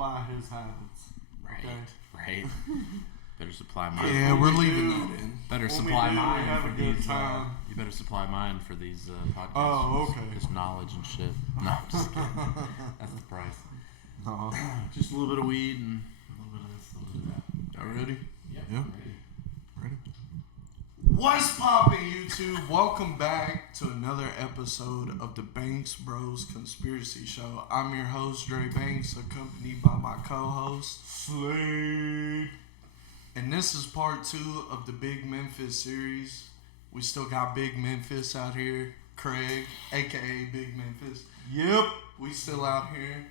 supply his habits. Right. Better supply mine. Yeah, we're leaving that in. Better supply mine for these. You better supply mine for these podcasts. Oh, okay. Just knowledge and shit. No, I'm just kidding. That's the price. No. Just a little bit of weed and a little bit of this, a little bit of that. Y'all ready? Yeah. Ready? What's poppin', YouTube? Welcome back to another episode of the Banks Bros Conspiracy Show. I'm your host, Dre Banks, accompanied by my co-host, Slade. And this is part 2 of the Big Memphis series. We still got Big Memphis out here. Craig, a.k.a. Big Memphis. Yep. We still out here.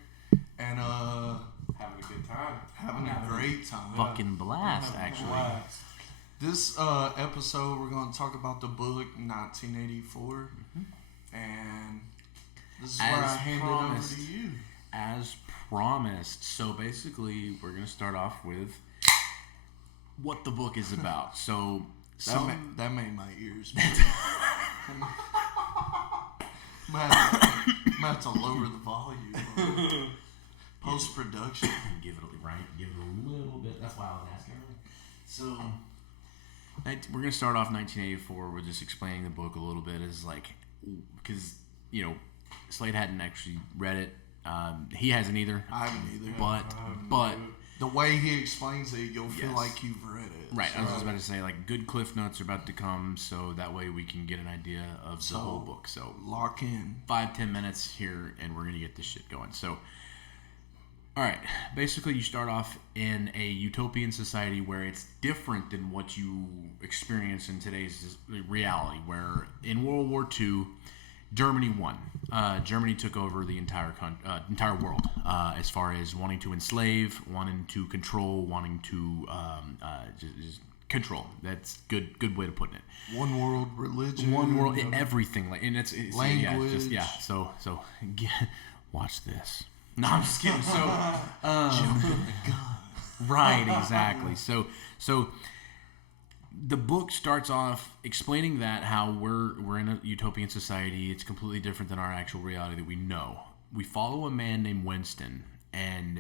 And, having a good time. Having a great time. Fucking blast, actually. Blast. This episode, we're going to talk about the book 1984. Mm-hmm. And this is where I hand it over to you. As promised. So basically, we're going to start off with what the book is about. So that made my ears bleed. Might have to lower the volume. Post-production. Give it a little bit. That's why I was asking earlier. So we're going to start off 1984. We're just explaining the book a little bit as because, Slade hadn't actually read it. He hasn't either. I haven't either. But the way he explains it, you'll feel like you've read it. Right. So. I was just about to say, good cliff notes are about to come, so that way we can get an idea of the whole book. So lock in. 5-10 minutes here, and we're going to get this shit going. So, all right. Basically, you start off in a utopian society where it's different than what you experience in today's reality, where in World War II, Germany won. Germany took over the entire world as far as wanting to enslave, wanting to control, wanting to just control. That's good way to put it. One world religion. One world everything. And it's language. So watch this. No, I'm just kidding. So jumping the gun. Right, exactly. So the book starts off explaining that how we're in a utopian society. It's completely different than our actual reality that we know. We follow a man named Winston, and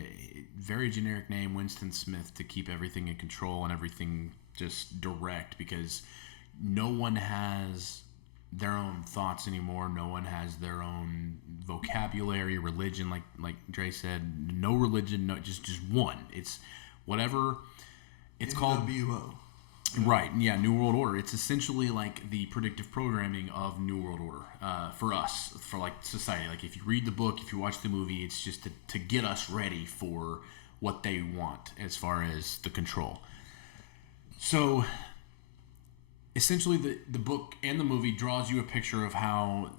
very generic name, Winston Smith, to keep everything in control and everything just direct, because no one has their own thoughts anymore. No one has their own vocabulary, religion, like Dre said. No religion, no, just one. It's whatever. It's called NWO. Right, yeah, New World Order. It's essentially like the predictive programming of New World Order for us, for society. If you read the book, if you watch the movie, it's just to get us ready for what they want as far as the control. So, essentially, the book and the movie draws you a picture of how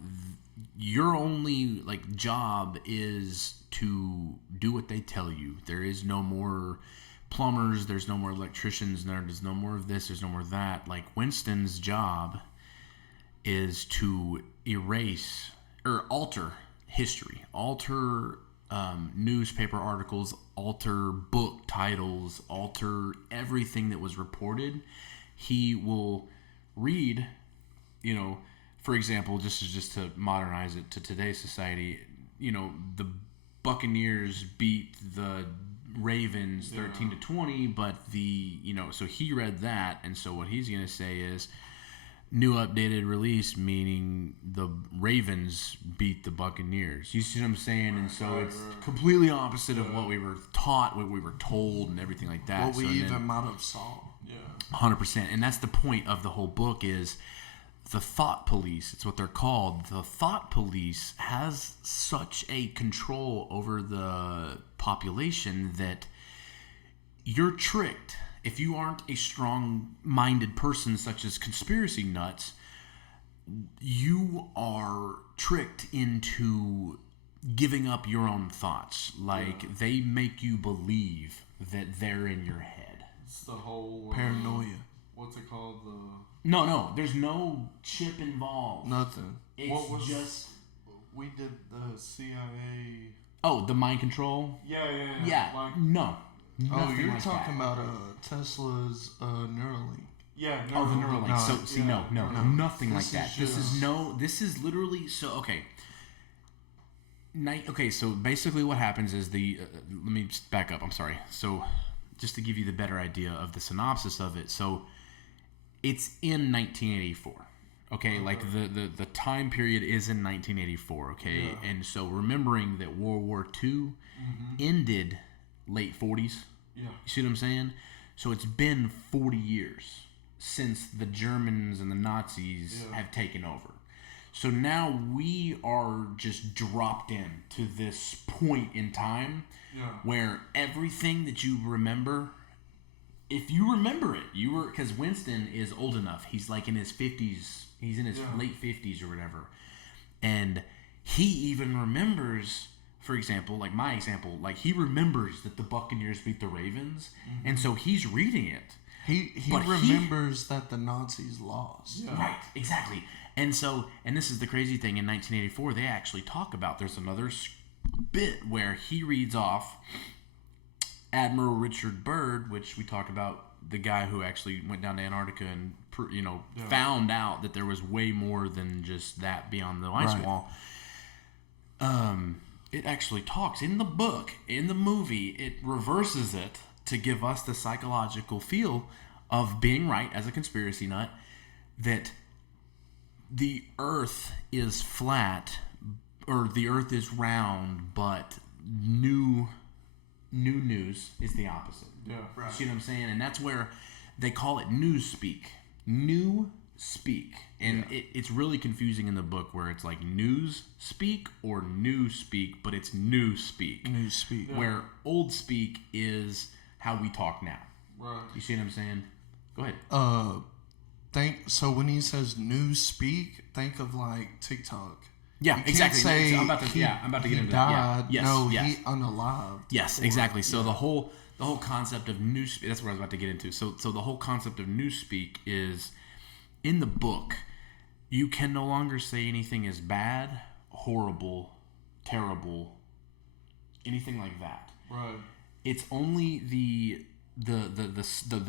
your only job is to do what they tell you. There is no more plumbers, there's no more electricians, there's no more of this, there's no more of that. Winston's job is to erase or alter history, alter newspaper articles, alter book titles, alter everything that was reported. He will read, for example, just to modernize it to today's society, the Buccaneers beat the Ravens 13-20, but so he read that, and so what he's going to say is new updated release, meaning the Ravens beat the Buccaneers. You see what I'm saying? And so it's completely opposite of what we were taught, what we were told, and everything like that. What we even might have saw. Yeah. 100%. And that's the point of the whole book is the thought police. It's what they're called. The thought police has such a control over the population that you're tricked. If you aren't a strong-minded person such as conspiracy nuts, you are tricked into giving up your own thoughts. They make you believe that they're in your head. It's the whole paranoia. What's it called? No, there's no chip involved. Nothing. It's just... We did the CIA... Oh, the mind control? Yeah. No. You're talking about Tesla's Neuralink. Yeah. Neuralink. Oh, the Neuralink. No, no, nothing like that. This is literally... So, okay. Okay, so basically what happens is let me just back up. I'm sorry. So just to give you the better idea of the synopsis of it. So it's in 1984. Okay, like the time period is in 1984. Okay, and so remembering that World War II ended late 40s. Yeah. You see what I'm saying? So it's been 40 years since the Germans and the Nazis have taken over. So now we are just dropped in to this point in time where everything that you remember, if you remember it, because Winston is old enough. He's like in his 50s. He's in his late 50s or whatever. And he even remembers, for example, like my example, like he remembers that the Buccaneers beat the Ravens. And so he's reading it. He remembers that the Nazis lost. Yeah. Right, exactly. And so, and this is the crazy thing, in 1984, they actually talk about, there's another bit where he reads off Admiral Richard Byrd, which we talked about, the guy who actually went down to Antarctica and, found out that there was way more than just that beyond the ice wall. It actually talks in the book, in the movie, it reverses it to give us the psychological feel of being right as a conspiracy nut, that the earth is flat, or the earth is round, but new news is the opposite. Yeah, right. See what I'm saying? And that's where they call it newspeak. Newspeak. And it's really confusing in the book where it's like news speak or new speak, but it's new speak. Newspeak. Yeah. Where old speak is how we talk now. Right. You see what I'm saying? Go ahead. So when he says news speak, think of like TikTok. Yeah, you exactly. Say I'm about to get into died. that. Yeah. Yes, no, yes. he unalived. Yes, exactly. So the whole concept of newspeak, that's what I was about to get into. So the whole concept of newspeak is, in the book, you can no longer say anything is bad, horrible, terrible, anything like that. Right. It's only the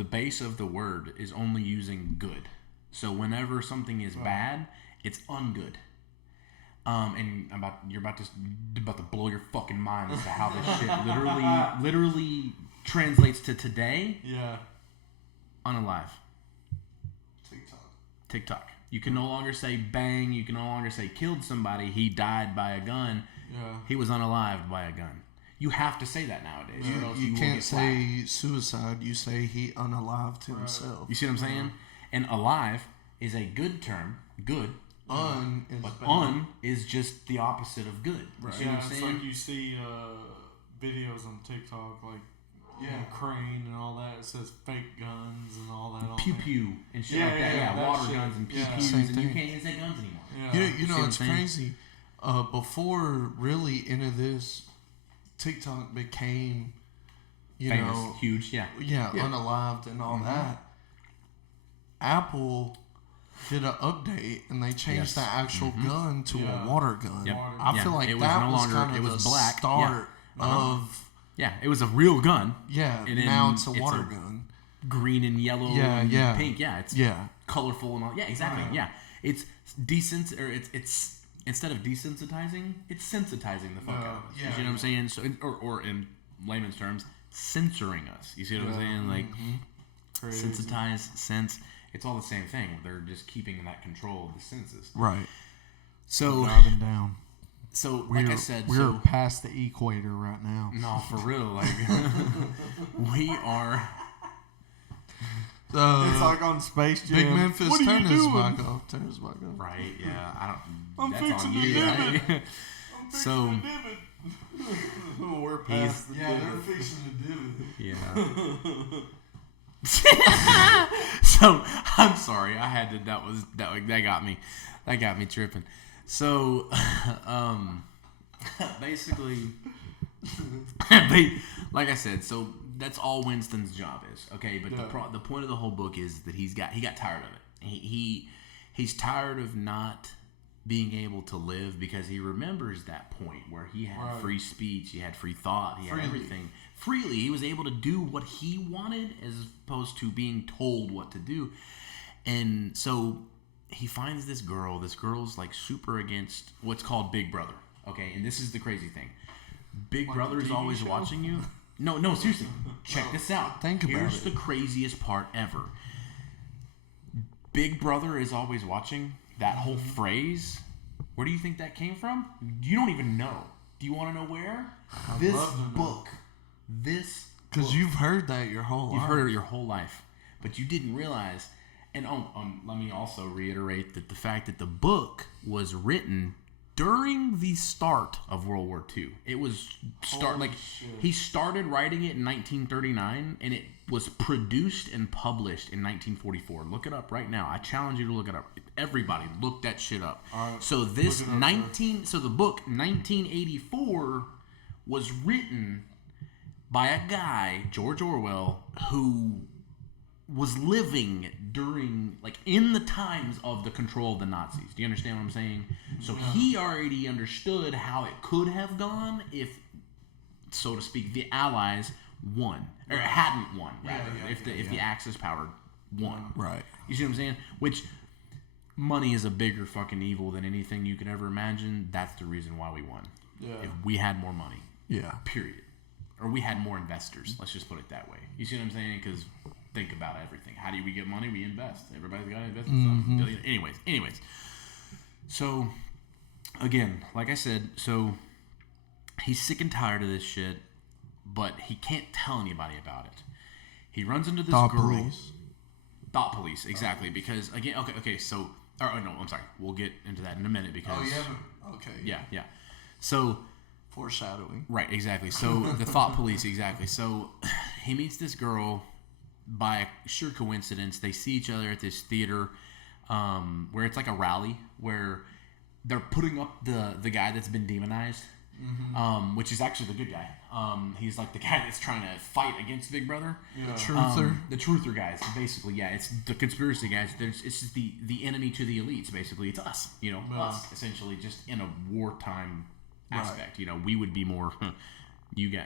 base of the word is only using good. So whenever something is bad, it's ungood. And you're about to blow your fucking mind as to how this shit literally translates to today. Yeah. Unalive. TikTok. You can no longer say bang. You can no longer say killed somebody. He died by a gun. Yeah. He was unalived by a gun. You have to say that nowadays. You can't say suicide. You say he unalived himself. You see what I'm saying? And alive is a good term. Good. Un is just the opposite of good. Right. See what I'm saying? It's like you see videos on TikTok, like Ukraine and all that. It says fake guns and all that. Pew pew and shit like that. Yeah, water guns and pew pews, and you can't even say guns anymore. Yeah. You know, it's crazy. Before really any of this, TikTok became, famous, huge, unalived and all that. Apple did an update and they changed the actual gun to a water gun. Yep. I feel like that was kind of the start of... Yeah, it was a real gun. Yeah, and now it's a water gun. Green and yellow and pink. Yeah, it's colorful and all. Yeah, exactly. Yeah, it's decent, or it's instead of desensitizing, it's sensitizing the fuck out of us. You see what I'm saying? So, or in layman's terms, censoring us. You see what I'm saying? Like sensitize, sense. It's all the same thing. They're just keeping that control of the senses. Right. So driving down. So, like I said, we're past the equator right now. No, for real. Like we are. It's like on Space Jam. Big Memphis, what turn are you his doing? mic off. Turn his mic off. Right? Yeah. I don't. I'm that's fixing on you. to Right? I'm So. We're past the they're divot. fixing to do it. Yeah. So I'm sorry. I had to. That got me. That got me tripping. So, basically, like I said, so that's all Winston's job is. Okay, but the point of the whole book is that he got tired of it. He's tired of not being able to live, because he remembers that point where he had free speech, he had free thought, he had everything freely. He was able to do what he wanted as opposed to being told what to do. And so he finds this girl. This girl's like super against what's called Big Brother. Okay, and this is the crazy thing. Big Like Brother the is TV always show? watching you. No, seriously. Check this out. Think about Here's it. the craziest part ever. Big Brother is always watching. That whole phrase, where do you think that came from? You don't even know. Do you want to know where? This love to know. book. This Because book. you've heard that your whole life. You've heard it your whole life, but you didn't realize. And let me also reiterate that the fact that the book was written during the start of World War II. It was Holy shit. he started writing it in 1939, and it was produced and published in 1944. Look it up right now. I challenge you to look it up. Everybody, look that shit up. All right, So this look it up, 19, so the book 1984 was written by a guy, George Orwell, who was living during, like, in the times of the control of the Nazis. Do you understand what I'm saying? So he already understood how it could have gone if, so to speak, the Allies won, or hadn't won, rather, if the Axis power won. Right. You see what I'm saying? Which, money is a bigger fucking evil than anything you could ever imagine. That's the reason why we won. Yeah. If we had more money. Yeah. Period. Or we had more investors. Let's just put it that way. You see what I'm saying? Because think about everything. How do we get money? We invest. Everybody's got to invest in something. Billion. Anyways. So, again, like I said, so he's sick and tired of this shit, but he can't tell anybody about it. He runs into this Thought girl. police. Thought police, exactly. Because, again, okay, so, no, I'm sorry. We'll get into that in a minute because. Oh, you haven't? Okay. Yeah. So, Foreshadowing. right, exactly. So the thought police, exactly. So he meets this girl by sheer coincidence. They see each other at this theater where it's like a rally where they're putting up the guy that's been demonized, which is actually the good guy. He's like the guy that's trying to fight against Big Brother. Yeah. Truther. The truther guys, basically, yeah. It's the conspiracy guys. It's just the enemy to the elites, basically. It's us, us, essentially, just in a wartime aspect. We would be more,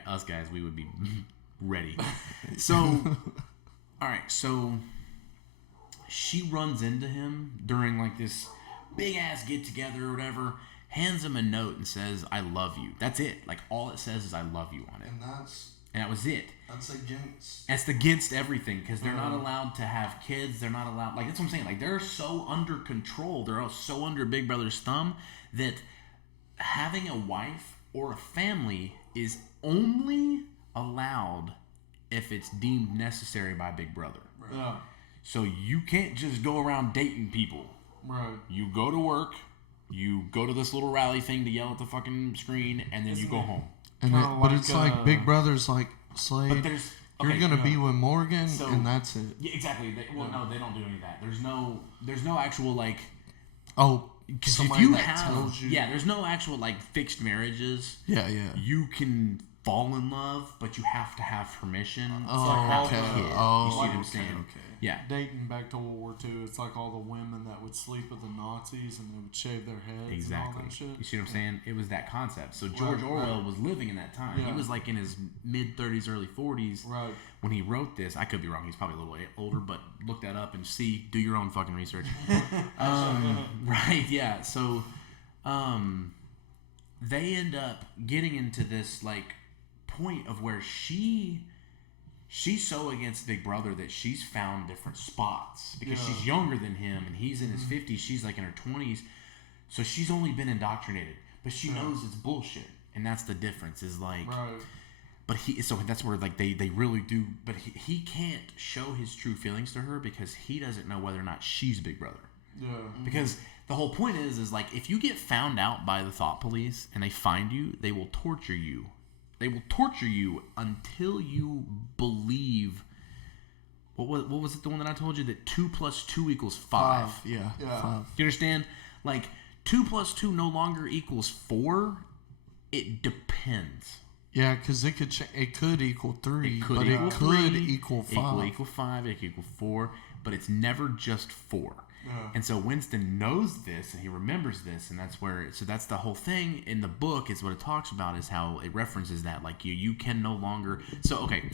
us guys, we would be ready. So, all right, so she runs into him during like this big ass get together or whatever, hands him a note and says, "I love you." That's it. Like, all it says is "I love you" on it. And that was it. That's against everything, because they're not allowed to have kids. They're not allowed, like, that's what I'm saying. Like, they're so under control. They're so under Big Brother's thumb that having a wife or a family is only allowed if it's deemed necessary by Big Brother. Yeah. So you can't just go around dating people. Right. You go to work, you go to this little rally thing to yell at the fucking screen, and then you go home. And Kinda but like, it's like Big Brother's like But Slade. there's You're okay, gonna be with Morgan, So- and that's it. yeah, exactly. No, they don't do any of that. There's no actual like. Oh, Because if somebody you that have, tells you. there's no actual like fixed marriages. Yeah. You can fall in love, but you have to have permission. Oh, like all okay. the- You see Oh, what I'm okay, saying? okay. Yeah. Dating back to World War II, it's like all the women that would sleep with the Nazis and they would shave their heads and all Exactly. that shit. You see what I'm saying? It was that concept. So George Right, Orwell right. was living in that time. He Yeah. was like in his mid 30s, early 40s Right. when he wrote this. I could be wrong. He's probably a little older, but look that up and see. Do your own fucking research. Right? Yeah. So, they end up getting into this like point of where she's so against Big Brother that she's found different spots because Yeah. she's younger than him and he's in his 50s. She's like in her 20s. So she's only been indoctrinated, but she knows it's bullshit. And that's the difference is like, Right. but so that's where like they really do, but he can't show his true feelings to her because he doesn't know whether or not she's Big Brother. Yeah. Because the whole point is like, if you get found out by the thought police and they find you, they will torture you. They will torture you until you believe. What was it? The one that I told you that 2 + 2 = 5. Yeah. Yeah. 5. Do you understand? Like 2 + 2 no longer equals 4. It depends. Yeah, because it could equal 3, It could but equal it could 3, equal 5. It could equal 5. It could equal 4. But it's never just 4. Yeah. And so Winston knows this and he remembers this, and that's where. So that's the whole thing in the book. Is what it talks about is how it references that like you can no longer. So okay,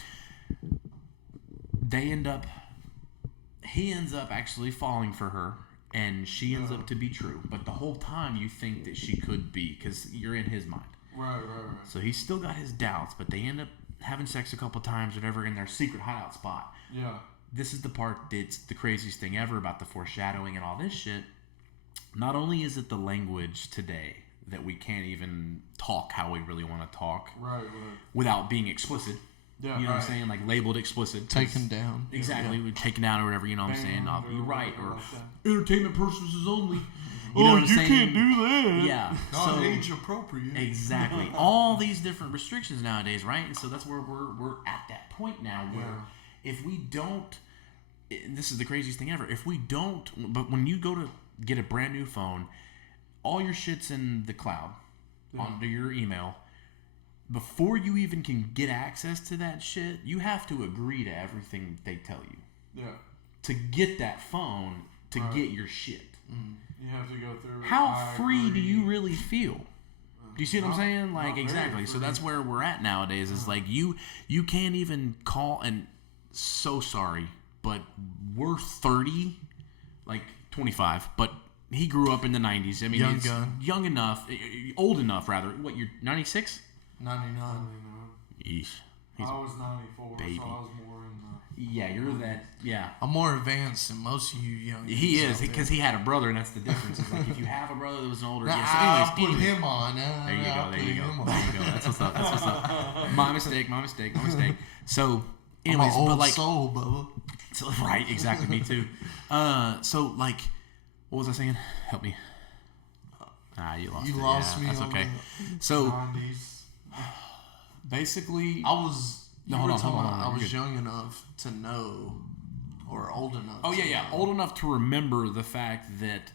he ends up actually falling for her, and she ends up to be true. But the whole time you think that she could be, because you're in his mind. Right. So he's still got his doubts, but they end up having sex a couple times, whatever, in their secret hideout spot. Yeah. This is the part that's the craziest thing ever about the foreshadowing and all this shit. Not only is it the language today that we can't even talk how we really want to talk, Right. without being explicit. Yeah. You know what I'm saying? Like labeled explicit. Taken down. Exactly. Yeah. Taken down or whatever, you know what I'm saying? You're right. Or like entertainment purposes only. You know what I'm saying? Can't do that. Yeah. Not So, age appropriate. exactly. All these different restrictions nowadays, right? And so that's where we're at that point now where if we don't, this is the craziest thing ever, if we don't, but when you go to get a brand new phone, all your shit's in the cloud onto your email. Before you even can get access to that shit, you have to agree to everything they tell you. Yeah. To get that phone, to get your shit. You have to go through. How free do you really feel? Do you see what I'm saying? Like, not very exactly. So free. that's where we're at nowadays. Is like you can't even call, and so sorry, but we're 30, like 25, but he grew up in the 90s. I mean, Young it's gun. young enough, old enough rather. What, you're 96? 99. Yeesh. He's I was 94, baby. so I was more in the. yeah, you're that. Yeah. I'm more advanced than most of you young. He kids is, out there. because he had a brother, and that's the difference. It's like if you have a brother that was an older. Nah, Yeah, so I'll put anyways, him on. There you go. I'll There put you go. him on. There you go. That's what's up. That's what's up. My mistake. So, I'm anyways, an old but like, soul, Bubba. so, right? Exactly. Me too. So, like, what was I saying? Help me. You lost. You it. lost Yeah, me. That's on okay. the- So, 90s. basically, I was. You No, were hold on, talking hold on, about I you're was good. young enough to know, or old enough. oh yeah, to yeah, know. old enough to remember the fact that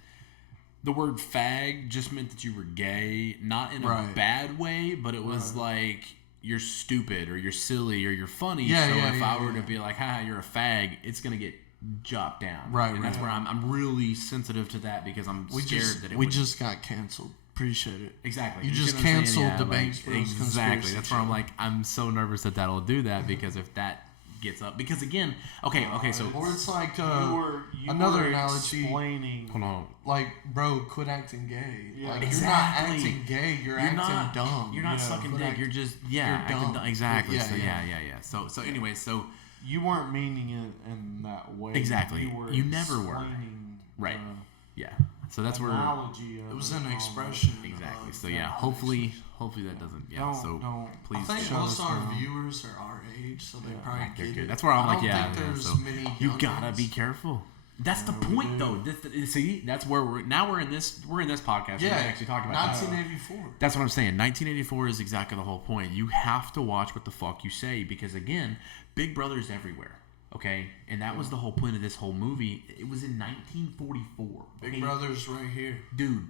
the word fag just meant that you were gay, not in a Right. bad way, but it was like you're stupid or you're silly or you're funny. Yeah, so yeah, if yeah, I were yeah. to be like, "Ha, you're a fag," it's gonna get chopped down. Right, and that's right. where I'm really sensitive to that because I'm We scared just that it we would. just got canceled. Appreciate it. Exactly. You see just what I'm saying? canceled Yeah, the like, Banks Bros Exactly. conspiracy That's where I'm show. like, I'm so nervous that that'll do that because if that gets up, because again, okay, so Or it's like You another were analogy. explaining. hold on. Like, bro, quit acting gay. Yeah. Like, Exactly. you're not acting gay. You're You're acting not dumb. You're not Yeah. sucking Quit dick. act- You're just you're acting dumb. exactly. Yeah, So yeah. yeah. So anyway, so You weren't meaning it in that way. Exactly. You, were You never were. explaining Right. the yeah. So that's where analogy of It was an all expression. exactly. of So that yeah, hopefully that doesn't. Yeah. Don't, So don't. I please. think Shut most us of our down. viewers are our age, so they probably They're get good. it. That's where I'm I like, don't yeah. think yeah, there's so many you young gotta ones. be careful. That's the we point, do. though. See, that's where we're in this podcast. Yeah, We're actually talking about that. 1984. That's what I'm saying. 1984 is exactly the whole point. You have to watch what the fuck you say because again, Big Brother's everywhere. Okay, and that was the whole point of this whole movie. It was in 1944. Big okay? Brother's right here. Dude,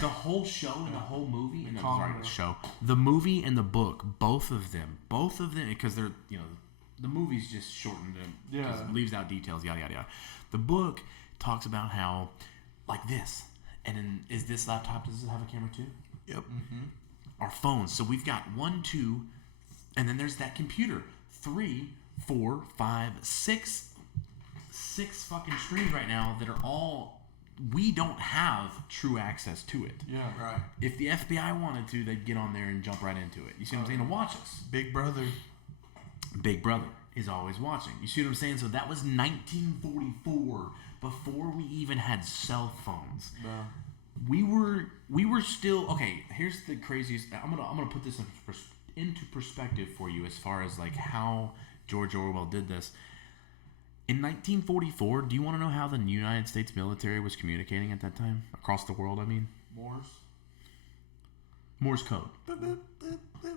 the whole show and the whole movie, and Congo. the movie and the book, both of them, because they're the movie's just shortened and Yeah. it leaves out details, yada yada yada. The book talks about how like this, and then is this laptop? Does it have a camera too? Yep. Our phones. So we've got 1, 2, and then there's that computer. 3, 4, 5, 6 fucking screens right now that are all. We don't have true access to it. Yeah. Right. If the FBI wanted to, they'd get on there and jump right into it. You see what I'm saying? And watch us. Big Brother. Big Brother is always watching. You see what I'm saying? So that was 1944, before we even had cell phones. Yeah. We were still okay. Here's the craziest. I'm gonna put this into perspective for you as far as like how George Orwell did this. In 1944, do you want to know how the United States military was communicating at that time across the world? I mean, Morse code.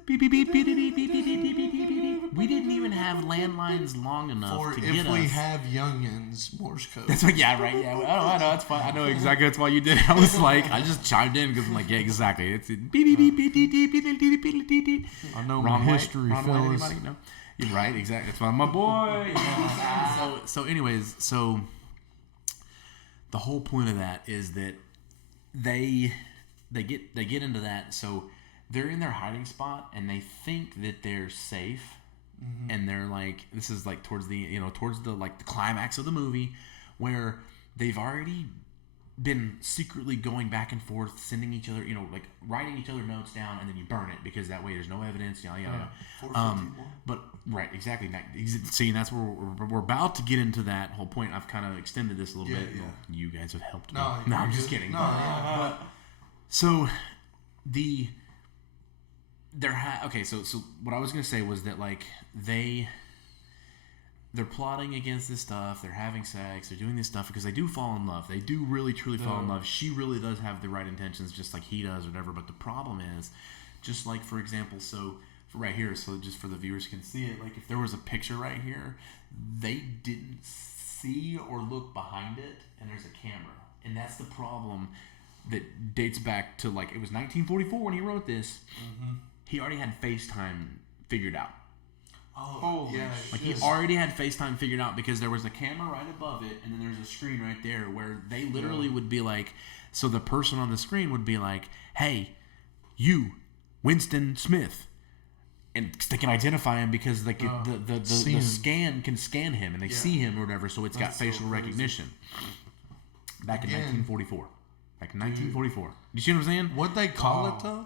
Beep, beep, beep, beep, beep, beep, beep, beep, beep, beep, beep, beep. We didn't even have landlines long enough Or to if get we us. have youngins, Morse code. That's what, yeah, right, yeah. I know, it's fine. I know exactly that's why you did it. I was like, I just chimed in because I'm like, yeah, exactly. It's beep, beep, beep, beep, beep, beep, beep, beep, beep, beep, beep. I know Ron my White? history, Ron White, fellas. anybody? No? You're right, exactly. That's why I'm my boy. So anyways, so the whole point of that is that they get into that. So they're in their hiding spot and they think that they're safe. And they're like, this is like towards the like the climax of the movie where they've already been secretly going back and forth, sending each other, like writing each other notes down, and then you burn it because that way there's no evidence. But right, exactly. See, and that's where we're about to get into that whole point. I've kind of extended this a little bit. Yeah. You guys have helped me. No, I'm just kidding. No, So so what I was gonna say was that like they're plotting against this stuff. They're having sex. They're doing this stuff because they do fall in love. They do really, truly fall in love. She really does have the right intentions, just like he does, or whatever. But the problem is, just like, for example, so right here, so just for the viewers can see it, like if there was a picture right here, they didn't see or look behind it, and there's a camera. And that's the problem that dates back to, like, it was 1944 when he wrote this. Mm-hmm. He already had FaceTime figured out. Oh, yeah. Like, he already had FaceTime figured out because there was a camera right above it, and then there's a screen right there where they literally would be like, so the person on the screen would be like, hey, you, Winston Smith. And they can identify him because like the scan can scan him, and they see him or whatever, so it's got facial recognition. Back in 1944. Back in 1944. You see what I'm saying? What'd they call it, though?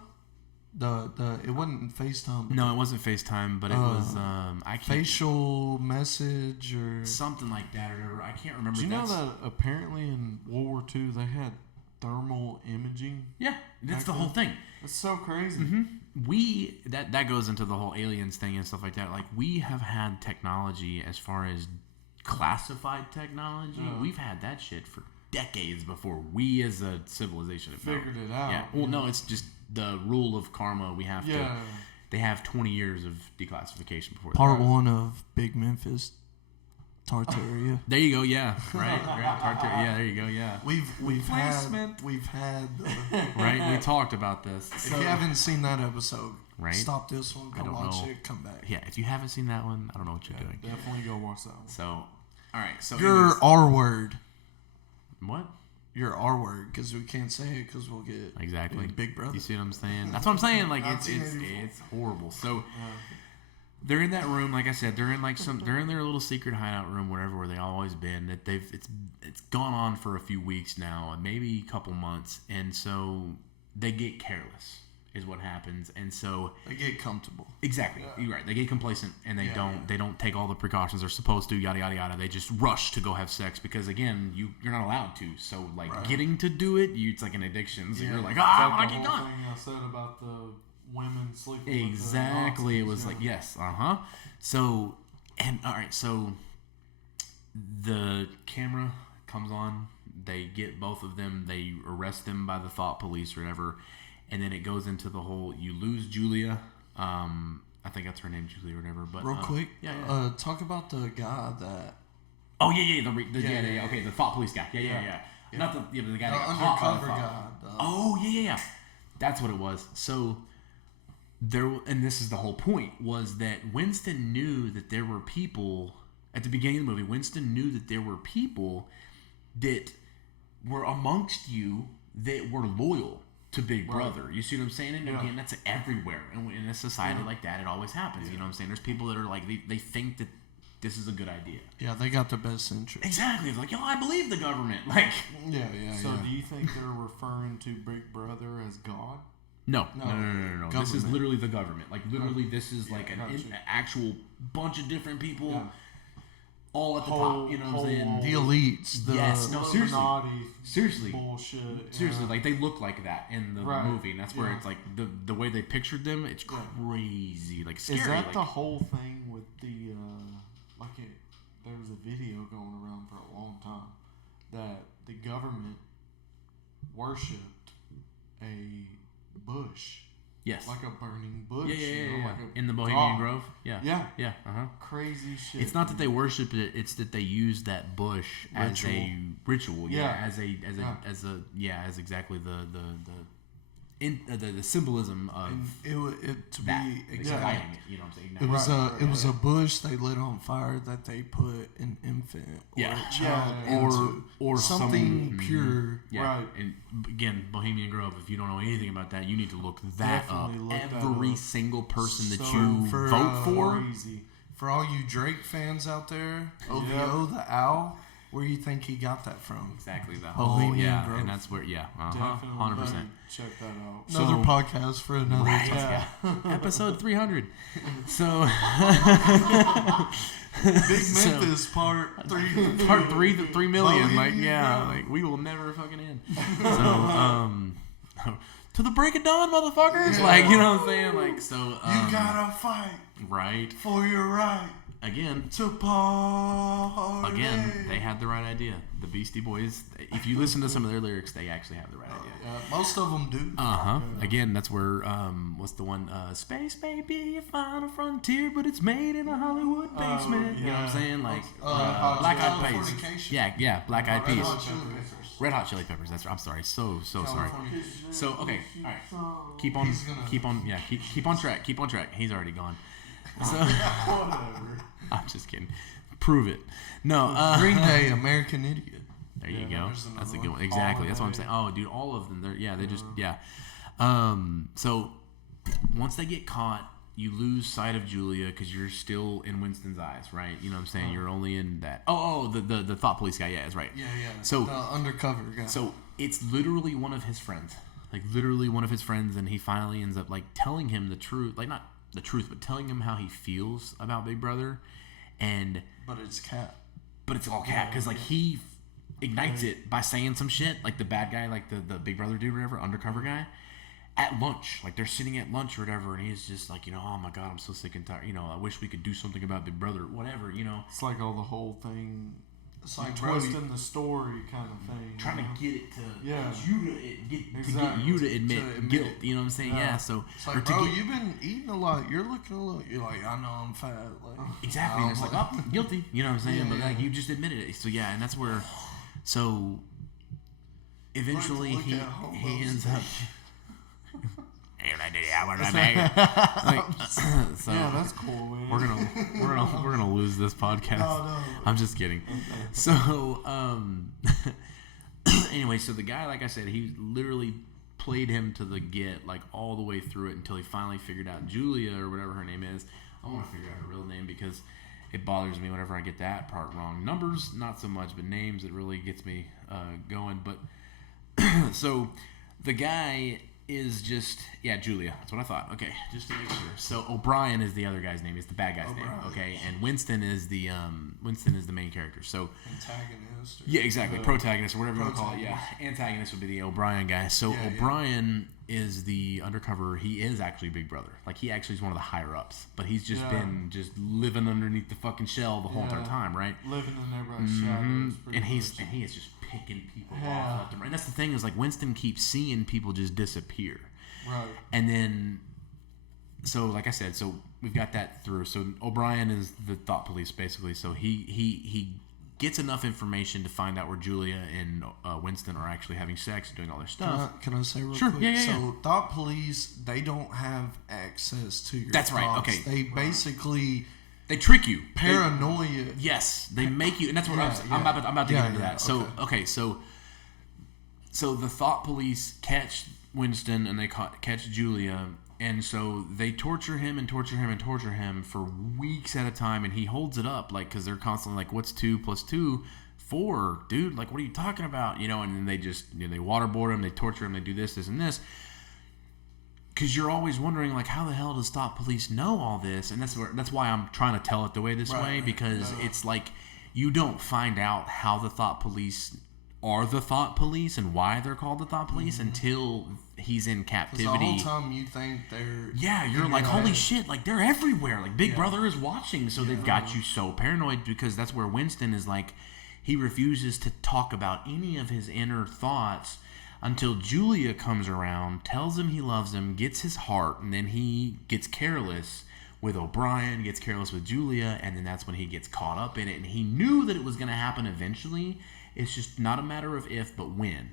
It wasn't FaceTime. No, it wasn't FaceTime, but it was I can't, facial message or something like that or whatever. I can't remember. Do you know that apparently in World War II they had thermal imaging? Yeah, that's the whole thing. That's so crazy. Mm-hmm. That goes into the whole aliens thing and stuff like that. Like, we have had technology as far as classified technology. We've had that shit for decades before we as a civilization have figured it out. Yeah. Well, no, it's just the rule of karma. We have to. They have 20 years of declassification before. Part 1 of Big Memphis, Tartaria. There you go. Yeah. Right. Tartaria. Yeah. There you go. Yeah. We've had. Right. We talked about this. If you haven't seen that episode, right? Stop this one. Go watch it. Come back. Yeah. If you haven't seen that one, I don't know what you're doing. Definitely go watch that one. So, all right. So your R word. What? Your R word, because we can't say it because we'll get Big Brother. You see what I'm saying? That's what I'm saying. Like, it's horrible. So they're in that room. Like I said, they're in their little secret hideout room, whatever, where they always been. That it's gone on for a few weeks now, maybe a couple months, and so they get careless. Is what happens, and so they get comfortable. Exactly, you're right. They get complacent, and they don't take all the precautions they're supposed to. Yada yada yada. They just rush to go have sex because again, you're not allowed to. So getting to do it, it's like an addiction. So you're like, I want to keep going. Thing I said about the women sleeping. Exactly, it was like yes, So all right, so the camera comes on. They get both of them. They arrest them by the thought police or whatever. And then it goes into the whole, you lose Julia. I think that's her name, Julia or whatever. But real quick, talk about the guy that. Oh yeah. Okay, the thought police guy. Yeah. Not the guy. The undercover guy. Oh yeah. That's what it was. So there, and this is the whole point, was that Winston knew that there were people at the beginning of the movie. Winston knew that there were people that were amongst you that were loyal to Big Brother. You see what I'm saying? And again, that's everywhere. And in a society like that, it always happens. You know what I'm saying? There's people that are like, they think that this is a good idea. Yeah, they got the best interest. Exactly. It's like, I believe the government. Like, So do you think they're referring to Big Brother as God? No. This is literally the government. Like, literally, this is like an actual bunch of different people. All at the top, you know what I'm saying? The elites. Seriously. Bullshit. Seriously, like they look like that in the movie, and that's where it's like the way they pictured them. It's crazy, like scary. Is that the whole thing with the there was a video going around for a long time that the government worshipped a bush. Yes. Like a burning bush. Yeah. Like in the Bohemian Grove. Yeah. Crazy shit. It's not that they worship it; it's that they use that bush as a ritual. As exactly the symbolism of it to that. be exact. You know what I'm saying? It was a bush they lit on fire that they put an infant or a child or something pure. Yeah. Right. And again, Bohemian Grove. If you don't know anything about that, you need to look that up. Every single person that you vote for. For all you Drake fans out there, OVO the owl. Where do you think he got that from? Exactly. The Bohemian whole, yeah, Grove. and that's where, Definitely 100%. check that out. Another podcast for another Right. time. Yeah. Episode 300. So Big Memphis part 3. part 3 million. Like, Bohemian yeah, Grove. like we will never fucking end. So to the break of dawn, motherfuckers. Yeah. Like, you know what I'm saying? Like, so You gotta fight right. for your right Again, to party. they had the right idea. The Beastie Boys. If you listen to some of their lyrics, they actually have the right idea. Most of them do. Again, that's where what's the one? Space may be a final frontier, but it's made in a Hollywood basement. You know what I'm saying? Like Black Eyed Peas. Californication. Yeah, Black Eyed Red Peas. Hot Chili Peppers. Red Hot Chili Peppers. That's. I'm sorry. So sorry. Californication. So okay, all right. Keep on track. Keep on track. He's already gone. So Whatever. I'm just kidding. Prove it. No. Green Day, American Idiot. There you Yeah, go. there's another That's a good one. one. Exactly. That's what I'm Holiday. saying. Oh, dude, all of them. They just So once they get caught, you lose sight of Julia because you're still in Winston's eyes, right? You know what I'm saying? You're only in that. The thought police guy. Yeah, is right. Yeah. So- the undercover guy. So it's literally one of his friends, and he finally ends up like telling him the truth, like not the truth, but telling him how he feels about Big Brother, but it's Cat. but it's all Cat because like he ignites it by saying some shit, like the bad guy, like the Big Brother dude, or whatever, undercover guy, at lunch. Like they're sitting at lunch or whatever, and he's just like, oh my god, I'm so sick and tired. I wish we could do something about Big Brother, whatever. It's like all the whole thing. It's like Brody. Twisting the story kind of thing. Trying to get it to get you Exactly. to admit To admit guilt. it. You know what I'm saying? Yeah. So It's like, or to bro, get- you've been eating a lot. You're looking a little. You're like, I know I'm fat. Like, exactly. And it's like, oh, guilty. You know what I'm saying? Yeah, But like yeah. you just admitted it. So yeah, and that's where. So eventually Look he at homos. ends up. Like, so Yeah, that's cool, man. we're gonna lose this podcast. no. I'm just kidding. So anyway, so the guy, like I said, he literally played him to the get, like all the way through it until he finally figured out Julia or whatever her name is. I want to figure out her real name because it bothers me whenever I get that part wrong. Numbers, not so much, but names, it really gets me going. But so the guy is just Julia. That's what I thought. Okay, just to make sure. So O'Brien is the other guy's name. Is the bad guy's name. Okay, and Winston is the main character. So Antagonist. Or yeah, exactly. Protagonist or whatever you want to call it. Yeah, antagonist would be the O'Brien guy. So O'Brien is the undercover. He is actually Big Brother. Like he actually is one of the higher ups, but he's just been just living underneath the fucking shell the whole entire time, right? Living in everybody's shadows. pretty And much. he is just picking people off left and right. And that's the thing is like Winston keeps seeing people just disappear. Right. And then, so like I said, so we've got that through. So O'Brien is the thought police basically. So he gets enough information to find out where Julia and Winston are actually having sex and doing all their stuff. Can I say real Sure, quick? yeah. So thought police, they don't have access to your That's right, thoughts. okay. They basically They trick you. paranoia. Yes, they make you, and that's what I'm about to get into that. So so the thought police catch Winston and they catch Julia, and so they torture him and torture him and torture him for weeks at a time, and he holds it up like because they're constantly like, "What's 2 + 2? 4, dude. Like, what are you talking about?" And then they just they waterboard him, they torture him, they do this, and this. Because you're always wondering, like, how the hell does thought police know all this? And that's why I'm trying to tell it the way this way, because it's like you don't find out how the thought police are the thought police and why they're called the thought police until he's in Because captivity. the whole time you think they're... Yeah, you're like, holy shit, like, they're everywhere. Like, Big Brother is watching, so they've got you so paranoid because that's where Winston is like, he refuses to talk about any of his inner thoughts until Julia comes around, tells him he loves him, gets his heart, and then he gets careless with O'Brien, gets careless with Julia, and then that's when he gets caught up in it. And he knew that it was going to happen eventually. It's just not a matter of if, but when.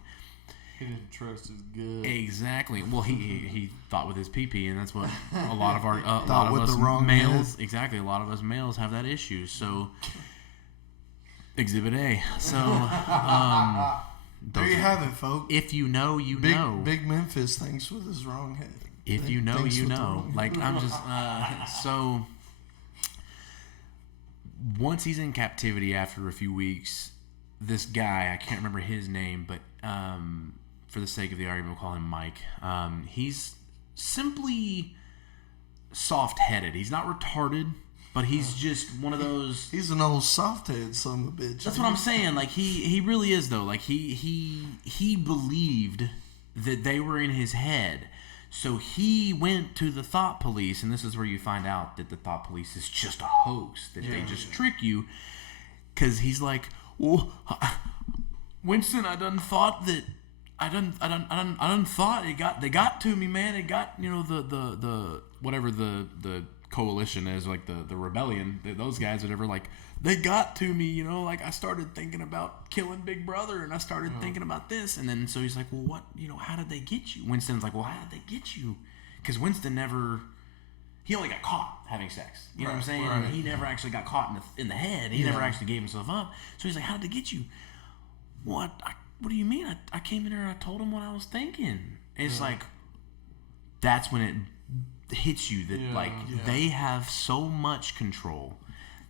He didn't trust his gut. Exactly. Well, he thought with his pee-pee, and that's what a lot of our with the wrong males. Exactly, a lot of us males have that issue. So, Exhibit A. So, There you have it, folks. if you know, you know. Big Memphis thinks with his wrong head. If you know, Thinks you with the know. wrong Like, I'm just so. Once he's in captivity after a few weeks, this guy, I can't remember his name, but for the sake of the argument, we'll call him Mike. He's simply soft-headed. He's not retarded, but he's just one of those. He's an old soft-head son of a bitch. That's what I'm saying. Like he really is though. Like he believed that they were in his head. So he went to the thought police, and this is where you find out that the thought police is just a hoax, that they just trick you. Because he's like, well, Winston, I done thought that I done thought they got to me, man. It got, you know, the whatever the coalition is, like the rebellion, those guys, whatever, like they got to me, you know. Like I started thinking about killing Big Brother, and I started thinking about this, and then so he's like, well, what, you know, how did they get you? Winston's like, well, how did they get you? Because Winston he only got caught having sex. You know what I'm saying? Right. He never actually got caught in the head. He never actually gave himself up. So he's like, how did they get you? What do you mean? I came in there and I told him what I was thinking. And it's like, that's when it hits you that they have so much control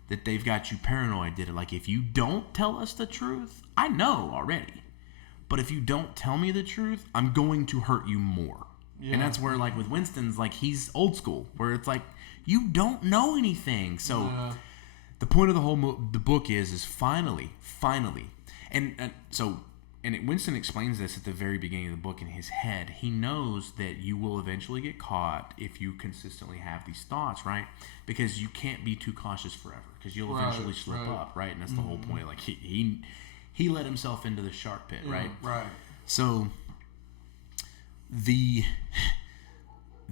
that they've got you paranoid. That like, if you don't tell us the truth, I know already, but if you don't tell me the truth, I'm going to hurt you more. And that's where, like, with Winston's, like, he's old school, where it's like, you don't know anything. So the point of the whole the book is finally, and Winston explains this at the very beginning of the book. In his head, he knows that you will eventually get caught if you consistently have these thoughts, right? Because you can't be too cautious forever, because you'll eventually slip up, right? And that's the whole point. Like he let himself into the shark pit, right? Right. So the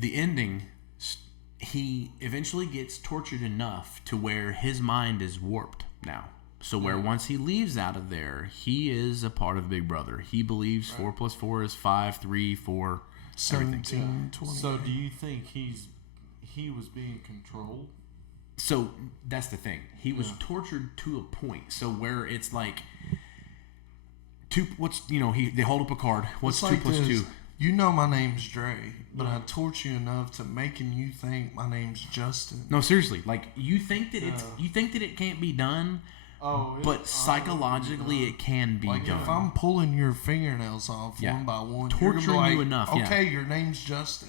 ending, he eventually gets tortured enough to where his mind is warped now. So where once he leaves out of there, he is a part of Big Brother. He believes 4 + 4 is 5, 3, 4, 17, 20. So do you think he was being controlled? So that's the thing. He was tortured to a point. So where it's like they hold up a card. What's It's 2 like + 2? You know my name's Dre, but I torture you enough to making you think my name's Justin. No, seriously. Like you think that it can't be done. But psychologically, it can be like done. if I'm pulling your fingernails off one by one, torturing you're like, you enough. Okay, your name's Justin.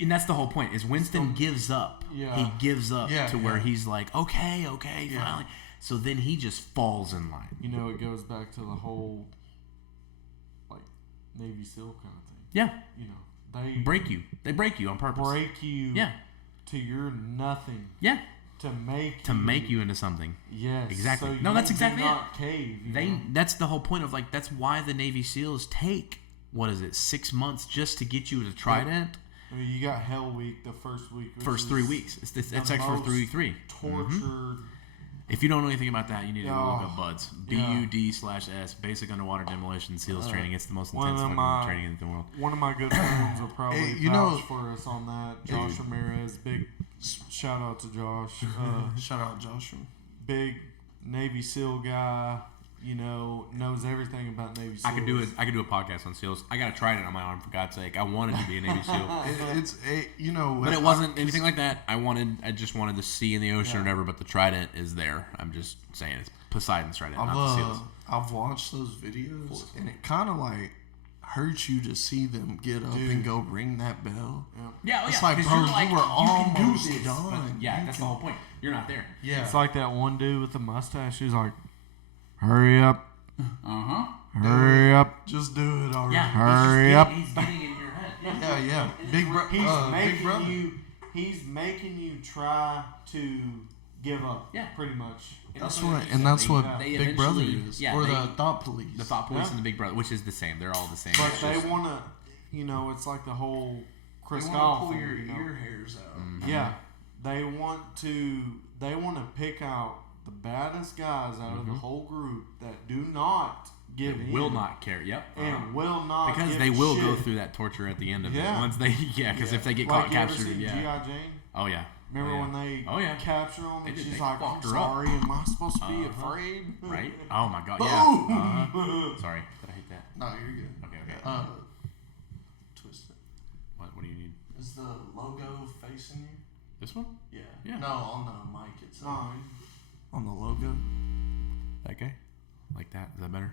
And that's the whole point. Is Winston gives up. Yeah. He gives up to where he's like, okay, finally. So then he just falls in line. You know, it goes back to the whole like Navy SEAL kind of thing. Yeah. You know, they break you. They break you on purpose. Break you. To your nothing. Yeah. To make you into something. Yes. Exactly. So no, that's exactly it. Cave, that's the whole point of like, that's why the Navy SEALs take, 6 months just to get you to Trident. I mean, you got Hell Week the first week. First 3 weeks. It's actually for week 3. Tortured. If you don't know anything about that, you need to look up BUDS. BUD/S, Basic Underwater Demolition SEALs Training. It's the most intense training in the world. One of my good friends will probably vouch for us on that. Josh Ramirez, big shout out to Josh. Shout out Joshua. Big Navy SEAL guy. You know, knows everything about Navy SEAls. I could do a podcast on SEAls. I gotta try it on my arm, for God's sake. I wanted to be a Navy SEAL. But it wasn't anything like that. I just wanted to see in the ocean or whatever. But the Trident is there. I'm just saying, it's Poseidon's Trident, not the SEAls. I've watched those videos, and it kind of like hurts you to see them get up and go ring that bell. Yeah, it's like, bro, you were almost done. Yeah, that's the whole point. You're not there. Yeah, it's like that one dude with the mustache. He's like, "Hurry up! Hurry up! Just do it already. Yeah, hurry up!" He's getting in your head. Yeah. Big brother. He's making you try to give up. Yeah, pretty much. That's what Big Brother is, or the Thought Police. The Thought Police and the Big Brother, which is the same. They're all the same. But they want to, it's like the whole Chris They Kyle pull thing. your ear hairs out. Mm-hmm. Yeah, they want to pick out the baddest guys out of the whole group that do not give in. Will not care. Yep. And will not because give they will shit. go through that torture at the end of it. Once they because if they get caught captured, G.I. Jane? Oh yeah. Remember when they capture them and she's like, "I'm sorry, am I supposed to be afraid?" Right? Oh my God, yeah. Sorry, did I hit that? No, you're good. Okay. Twist it. What do you need? Is the logo facing you? This one? Yeah. No, on the mic itself. Fine. On the logo. That guy? like that. Is that better?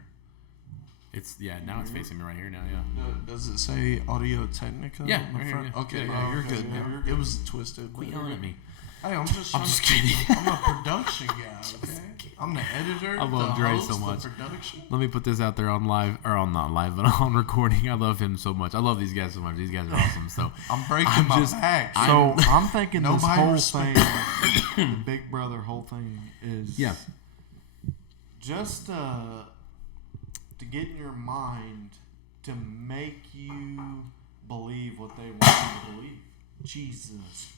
It's now it's facing me right here now. Yeah. Does it say Audio Technica? Yeah, on the right here, front? yeah. Okay, Yeah, yeah, you're okay, good yeah, now. you're good. It was twisted. Quit but yelling at me. Hey, I'm just kidding. I'm a production guy, okay? I'm the editor. I love the Dre host, so much. The production. Let me put this out there on live, or on not live, but on recording. I love him so much. I love these guys so much. These guys are awesome. So I'm breaking my back. So I'm thinking this Nobody whole respect- thing, the Big Brother whole thing is just to get in your mind to make you believe what they want you to believe. Jesus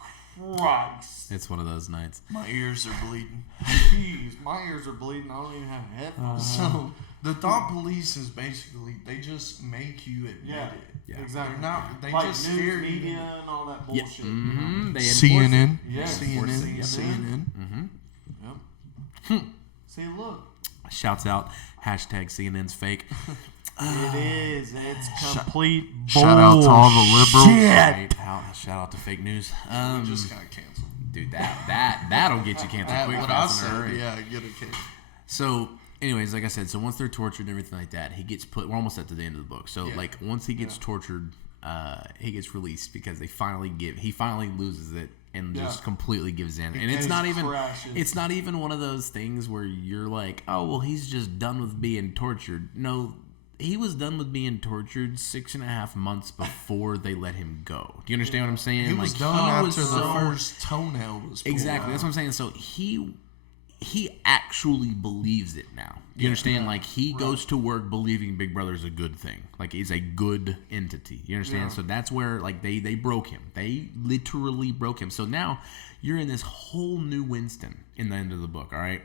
Christ. it's one of those nights. My ears are bleeding. Jeez, my ears are bleeding. I don't even have headphones. So the thought police is basically they just make you admit Yeah, it. Yeah. exactly. They're not. They like just news scare media you. and all that Yeah. bullshit. Mm-hmm. They CNN, Yes. CNN, Yep. CNN. Mm-hmm. Yep. See, look. Shouts out hashtag CNN's fake. It is. It's complete Shout out to all the liberals. Right, shout out to fake news. We just got canceled. Dude, that'll get you canceled quick, What I fast, in a said, hurry. yeah, get a canceled. So, anyways, like I said, so once they're tortured and everything like that, he gets put. We're almost at the end of the book. So, Yeah. like, once he gets tortured, he gets released because he finally loses it and just completely gives in. And it's case not even crashes. it's not even one of those things where you're like, oh well, he's just done with being tortured. No. He was done with being tortured 6.5 months before they let him go. Do you understand what I'm saying? He was done after the first toenail was pulled Exactly. out. That's what I'm saying. So he actually believes it now. Do you understand? Like he goes to work believing Big Brother is a good thing. Like it's a good entity. You understand? Yeah. So that's where like they broke him. They literally broke him. So now you're in this whole new Winston in the end of the book. All right.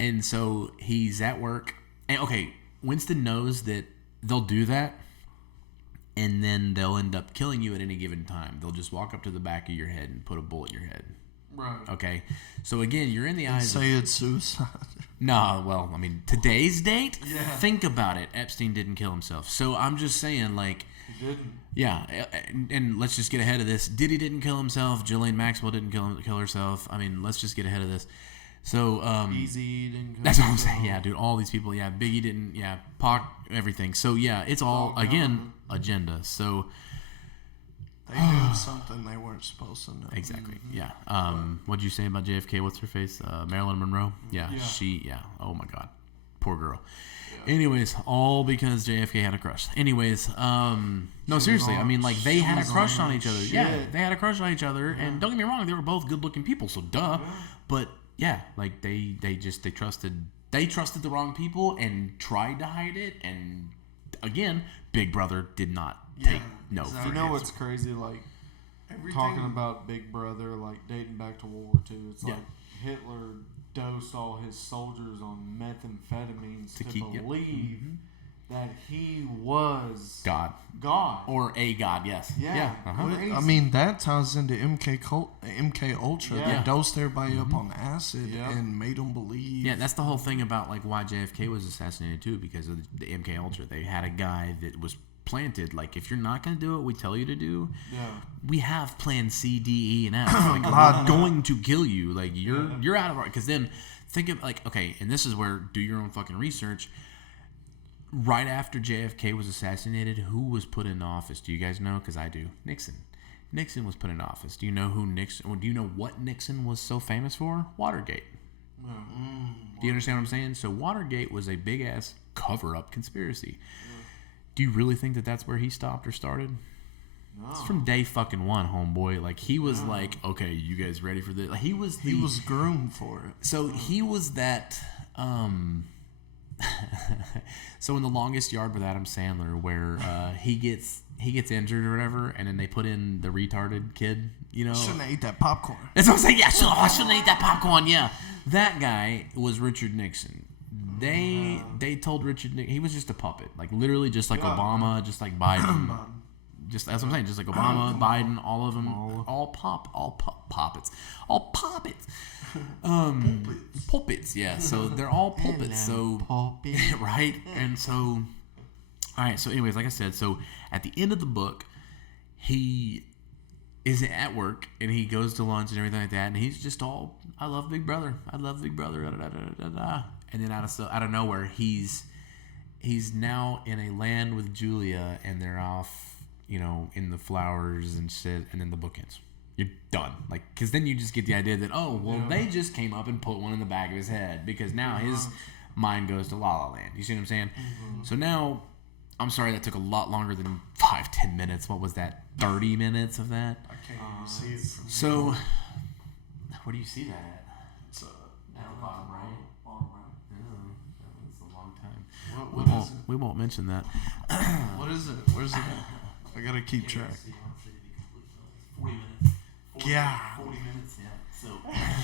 And so he's at work. And okay, Winston knows that they'll do that. And then they'll end up killing you at any given time. They'll just walk up to the back of your head and put a bullet in your head. Right. Okay, so again, you're in the eyes. Say it's suicide. No, well, I mean, today's date. Yeah. Think about it. Epstein didn't kill himself. So I'm just saying, like, He didn't. yeah, and let's just get ahead of this. Diddy didn't kill himself. Ghislaine Maxwell didn't kill herself. I mean, let's just get ahead of this. So Easy didn't. that's what I'm saying. Yeah, dude, all these people. Yeah, Biggie didn't. Yeah, Pac, everything. So yeah, it's all again agenda. So. They knew something they weren't supposed to know. Exactly. Yeah. What'd you say about JFK? What's her face? Marilyn Monroe. Yeah. Yeah. She. Yeah. Oh my God. Poor girl. Anyways, all because JFK had a crush. Anyways, no, seriously. I mean, like they had a crush on each other. Yeah, they had a crush on each other, and don't get me wrong, they were both good-looking people. So duh. But yeah, like they trusted the wrong people and tried to hide it, and again, Big Brother did not take no. exactly. For You an know answer. what's crazy? Like Everything, talking about Big Brother, like dating back to World War II. It's Yeah. like Hitler dosed all his soldiers on methamphetamines to keep- yep. believe that he was God God. or a God. Yes. Yeah. Uh-huh. Well, Crazy. I mean, that ties into MK Ultra. Yeah. They dosed everybody up on acid Yeah. and made them believe. Yeah, that's the whole thing about like why JFK was assassinated too, because of the MK Ultra. They had a guy that was planted. Like, if you're not going to do what we tell you to do, Yeah. we have plan C, D, E, and F. Like, we're going to kill you. Like, you're out of our. Because then think of like, okay, and this is where do your own fucking research. Right after JFK was assassinated, who was put in office? Do you guys know? Because I do. Nixon. Nixon was put in office. Do you know who Nixon? Or do you know what Nixon was so famous for? Watergate. Do you understand what I'm saying? So Watergate was a big ass cover-up conspiracy. Do you really think that that's where he stopped or started? No. It's from day fucking one, homeboy. Like he was like, okay, you guys ready for this? Like, he was groomed for it. So he was that. So in The Longest Yard with Adam Sandler, where he gets injured or whatever, and then they put in the retarded kid. You know, Shouldn't have ate that popcorn. that's what I'm saying. Yeah, I shouldn't eat that popcorn. Yeah, that guy was Richard Nixon. They told Richard Nixon he was just a puppet, like literally just like Obama, just like Biden. Just that's what I'm saying. Just like Obama, Biden, all of them, all puppets. Pulpits. Yeah. So they're all pulpits. So right, and so all right. So anyways, like I said, so at the end of the book, he is at work and he goes to lunch and everything like that, and he's just all, I love Big Brother. I love Big Brother. Da, da, da, da, da. and then out of nowhere, he's now in a land with Julia, and they're off, in the flowers and shit, and then the book ends. You're done. Like, because then you just get the idea that, they just came up and put one in the back of his head, because now his mind goes to La La Land. You see what I'm saying? Mm-hmm. So now, I'm sorry that took a lot longer than 5-10 minutes. What was that? 30 minutes of that? I can't even see it from So, where do you see that at? It's at the bottom right. Bottom right. Oh, that was a long time. What is it? We won't mention that. What is it? Where's it at? I gotta keep track. 40 minutes. Yeah. 40 minutes, yeah. So,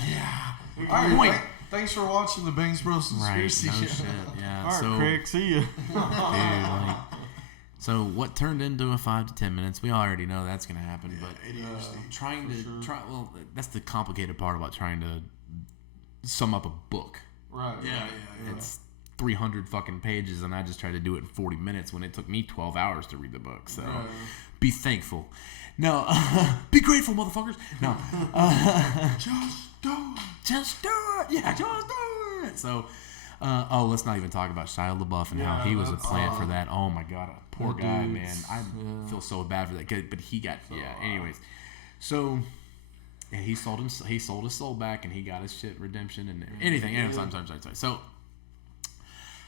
yeah. All right. Thanks for watching the Banks Bros Conspiracy Right, no Show. shit, yeah. All right, So, Craig, see you. dude, so what turned into a 5 to 10 minutes? We already know that's gonna happen, but trying to try. Well, that's the complicated part about trying to sum up a book. Right. Yeah. It's 300 fucking pages, and I just tried to do it in 40 minutes when it took me 12 hours to read the book. So, be thankful. No, be grateful, motherfuckers. No, Just do it. just do it. Yeah, just do it. So, let's not even talk about Shia LaBeouf and how he was a plant for that. Oh my god, poor guy, man. I feel so bad for that kid, but he got Anyways, so he sold his soul back, and he got his shit redemption and anything. Anyways, I'm sorry. So,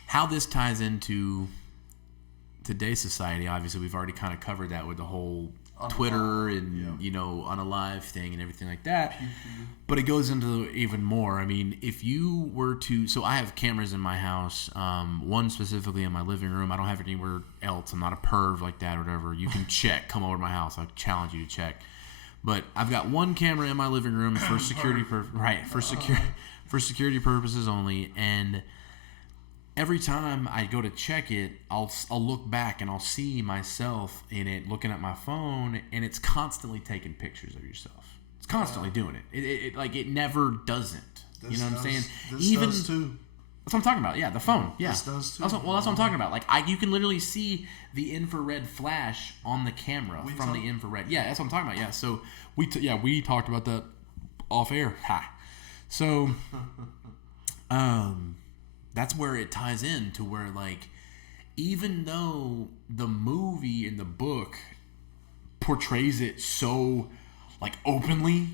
how this ties into today's society? Obviously, we've already kind of covered that with the whole Twitter and unalive thing and everything like that, but it goes into even more. I mean, if you were to, so I have cameras in my house, one specifically in my living room. I don't have it anywhere else. I'm not a perv like that or whatever. You can check, come over to my house. I challenge you to check. But I've got one camera in my living room for security for security purposes only, and every time I go to check it, I'll look back and I'll see myself in it looking at my phone, and it's constantly taking pictures of yourself. It's constantly doing it. It never doesn't. You know what I'm saying? Even does too. That's what I'm talking about. Yeah, the phone. Yeah, this does too. That's what I'm talking about. Like you can literally see the infrared flash on the camera from the infrared. Yeah, that's what I'm talking about. Yeah, so we talked about that off air. Ha. So, that's where it ties in to where, like, even though the movie and the book portrays it so, like, openly,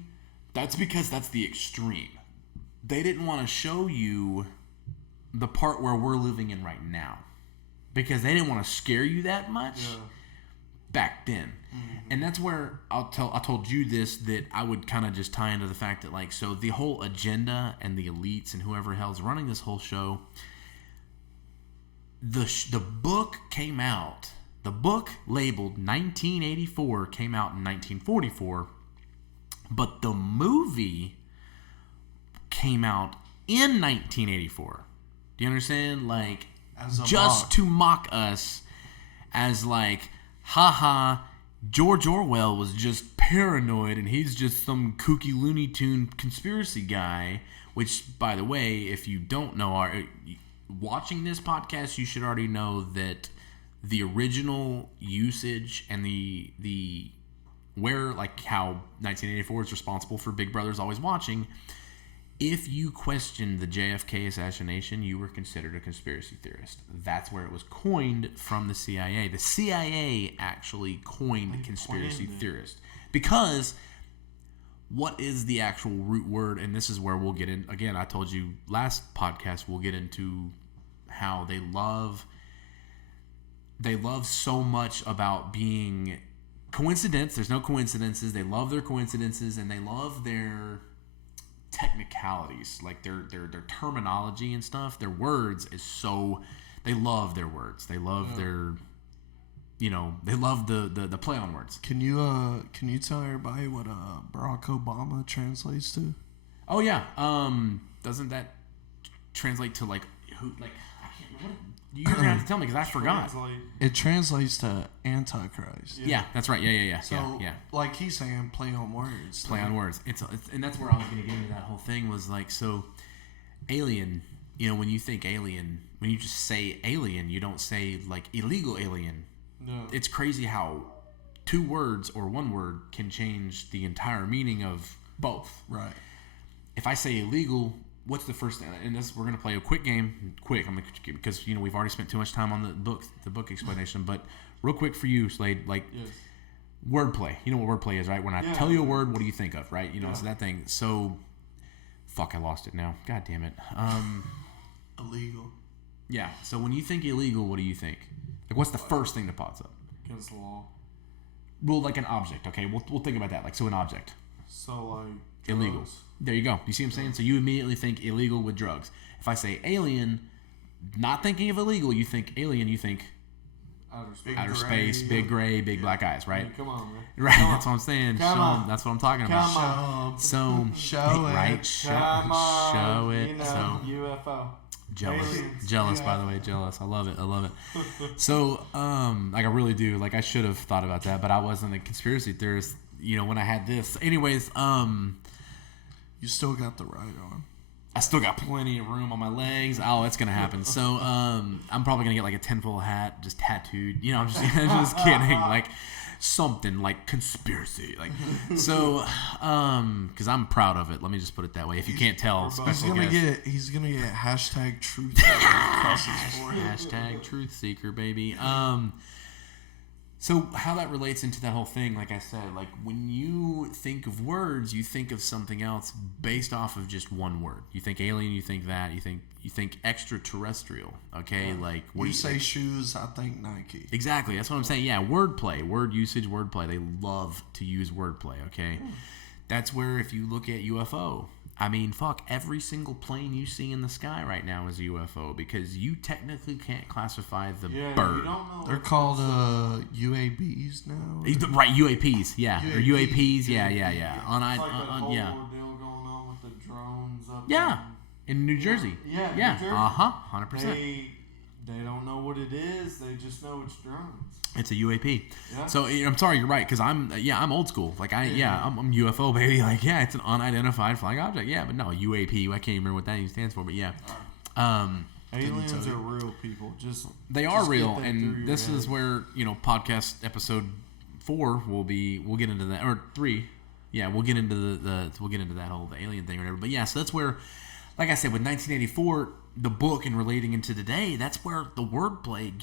that's because that's the extreme. They didn't want to show you the part where we're living in right now, because they didn't want to scare you that much back then. Mm-hmm. And that's where I told you this, that I would kind of just tie into the fact that, like, so the whole agenda and the elites and whoever hell's running this whole show, the book came out, the book labeled 1984 came out in 1944, but the movie came out in 1984. Do you understand? Like, just to mock us as, like, haha, George Orwell was just paranoid and he's just some kooky Looney Tune conspiracy guy, which, by the way, if you don't know, watching this podcast, you should already know that the original usage and the where, like, how 1984 is responsible for Big Brother's always watching. If you questioned the JFK assassination, you were considered a conspiracy theorist. That's where it was coined from the CIA. The CIA actually coined conspiracy theorist. Because what is the actual root word? And this is where we'll get in. Again, I told you last podcast, we'll get into how they love so much about being coincidence. There's no coincidences. They love their coincidences, and they love their technicalities, like their terminology and stuff. Their words is so, they love their words. They love their, they love the play on words. Can you tell everybody what Barack Obama translates to? Oh yeah. Doesn't that translate to, like, who, like, I can't, what, you're gonna have to tell me, because I forgot. It translates to Antichrist. Yeah, that's right. Yeah. So, like he's saying, play on words. Play on words. It's and that's where I was going to get into that whole thing, was like, so alien, when you think alien, when you just say alien, you don't say, like, illegal alien. No. It's crazy how two words or one word can change the entire meaning of both. Right. If I say illegal, what's the first thing? And this, we're gonna play a quick game. Quick, I'm gonna, because we've already spent too much time on the book explanation. But real quick for you, Slade, like wordplay. You know what wordplay is, right? When I tell you a word, what do you think of, right? You know, so that thing. So, fuck, I lost it now. God damn it. Illegal. Yeah. So when you think illegal, what do you think? Like, what's the first thing that pops up? Against the law. Well, like an object. Okay, we'll think about that. Like, so an object. So like Illegal. drugs. There you go. You see what I'm saying? So you immediately think illegal with drugs. If I say alien, not thinking of illegal, you think alien, you think outer space, big gray, big black eyes, right? I mean, come on, man. Right, Come that's what I'm saying. Come Show 'em. on. That's what I'm talking about. Come on. So Show it. right? Come on. Show it. You know, So UFO. jealous, Aliens. by the way, jealous. I love it. So like I really do. Like I should have thought about that, but I wasn't a conspiracy theorist. You know, when I had this. Anyways, You still got the right arm. I still got plenty of room on my legs. Oh, it's gonna happen. So I'm probably gonna get like a tinfoil hat, just tattooed. You know, I'm just just kidding. Like something like conspiracy. Like so, because I'm proud of it. Let me just put it that way. If you can't tell, special guest. He's gonna get hashtag truth across his forehead. Hashtag truth seeker, baby. So how that relates into that whole thing, like I said, like when you think of words, you think of something else based off of just one word. You think alien, you think that, you think extraterrestrial. Okay, like what You say shoes, I think Nike. exactly. That's what I'm saying. Yeah, wordplay, word usage, wordplay. They love to use wordplay. Okay, that's where if you look at UFO. I mean, fuck, every single plane you see in the sky right now is a UFO because you technically can't classify the bird. You don't know. They're called UABs now. Right, UAPs, yeah. Or UAPs, yeah. It's like that whole Yeah. ordeal going on with the drones up Yeah. In New Jersey. Yeah, Yeah. New Jersey. 100%. They don't know what it is. They just know it's drones. It's a UAP. Yeah. So I'm sorry, you're right, because I'm old school. Like I'm UFO baby. Like it's an unidentified flying object. Yeah, but no UAP. I can't even remember what that even stands for. But yeah, Aliens are real people. they are just real, get that and through your this head. is where podcast episode 4 we'll get into that, or 3. Yeah, we'll get into we'll get into that whole alien thing or whatever. But yeah, so that's where, like I said, with 1984. The book and relating into today, that's where the wordplay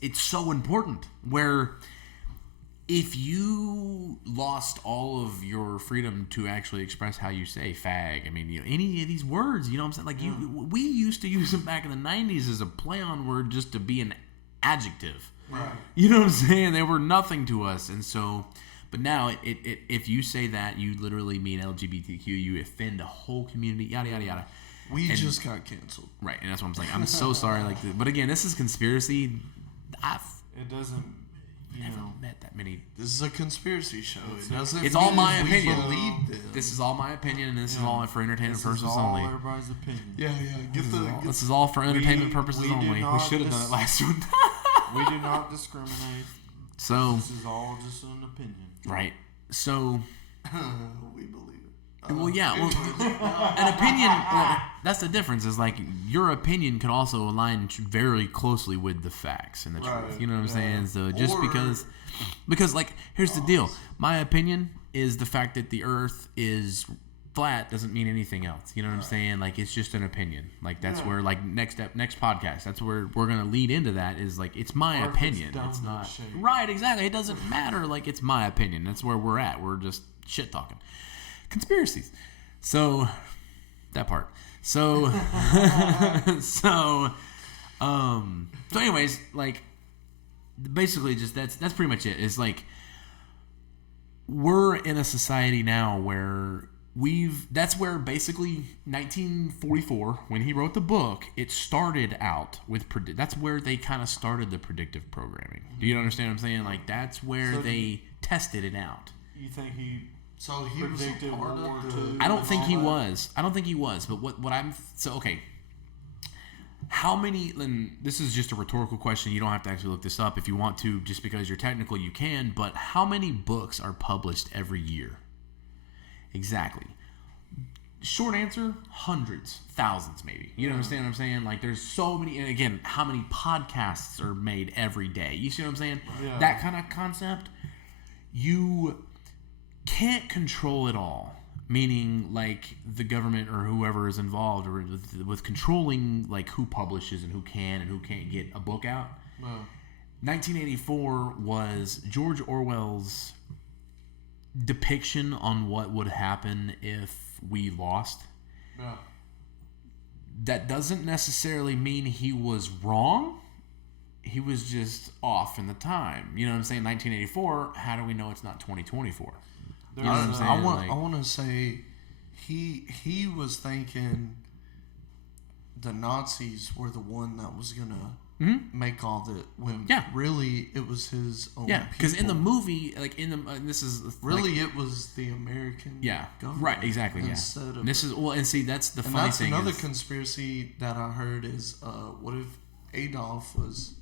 it's so important. Where if you lost all of your freedom to actually express how you say fag, I mean, any of these words, you know what I'm saying? Like we used to use them back in the 90s as a play on word just to be an adjective. Right. You know what I'm saying? They were nothing to us. And so, but now if you say that, you literally mean LGBTQ, you offend a whole community, yada, yada, yada. We just got canceled. Right, and that's what I'm saying. I'm so sorry. But again, this is conspiracy. It doesn't. Never met that many. This is a conspiracy show. It doesn't. It's all mean my we opinion. believe this. This is all my opinion, and this is all for entertainment purposes This is all only. everybody's opinion. Yeah. This is all for entertainment purposes we do only. We not should have done it last one. We do not discriminate. So, This is all just an opinion. right. So, we believe it. well, yeah. Well, an opinion. Well, that's the difference. Is like your opinion could also align very closely with the facts and the truth. Right, You know what I'm saying? So just Or- because like here's the deal. My opinion is the fact that the Earth is flat doesn't mean anything else. You know what I'm saying? Like it's just an opinion. Like that's where like next podcast. That's where we're gonna lead into that. Is like it's my Or if it's opinion. dome It's not shape. right. Exactly. It doesn't matter. Like it's my opinion. That's where we're at. We're just shit talking. Conspiracies. So that part. So so anyways, like basically just that's pretty much it. It's like we're in a society now where that's where basically 1944 when he wrote the book, it started out with that's where they kind of started the predictive programming. Do you understand what I'm saying? Like that's where So they tested it out. You think he So he was a predicted part World War of the. II? I don't think he was. But what I'm so okay. How many? And this is just a rhetorical question. You don't have to actually look this up if you want to. Just because you're technical, you can. But how many books are published every year? Exactly. Short answer: hundreds, thousands, maybe. You understand what I'm saying? Like, there's so many. And again, how many podcasts are made every day? You see what I'm saying? Yeah. That kind of concept. You can't control it all, meaning like the government or whoever is involved or with controlling like who publishes and who can and who can't get a book out. 1984 was George Orwell's depiction on what would happen if we lost. Yeah. That doesn't necessarily mean he was wrong. He was just off in the time. You know what I'm saying? 1984, how do we know it's not 2024? You know what I'm saying? I want to say he was thinking the Nazis were the one that was going to make all the when really it was his own because in the movie this is really it was the American government right exactly instead of this is and see that's the funny that's thing another conspiracy that I heard is what if Adolf was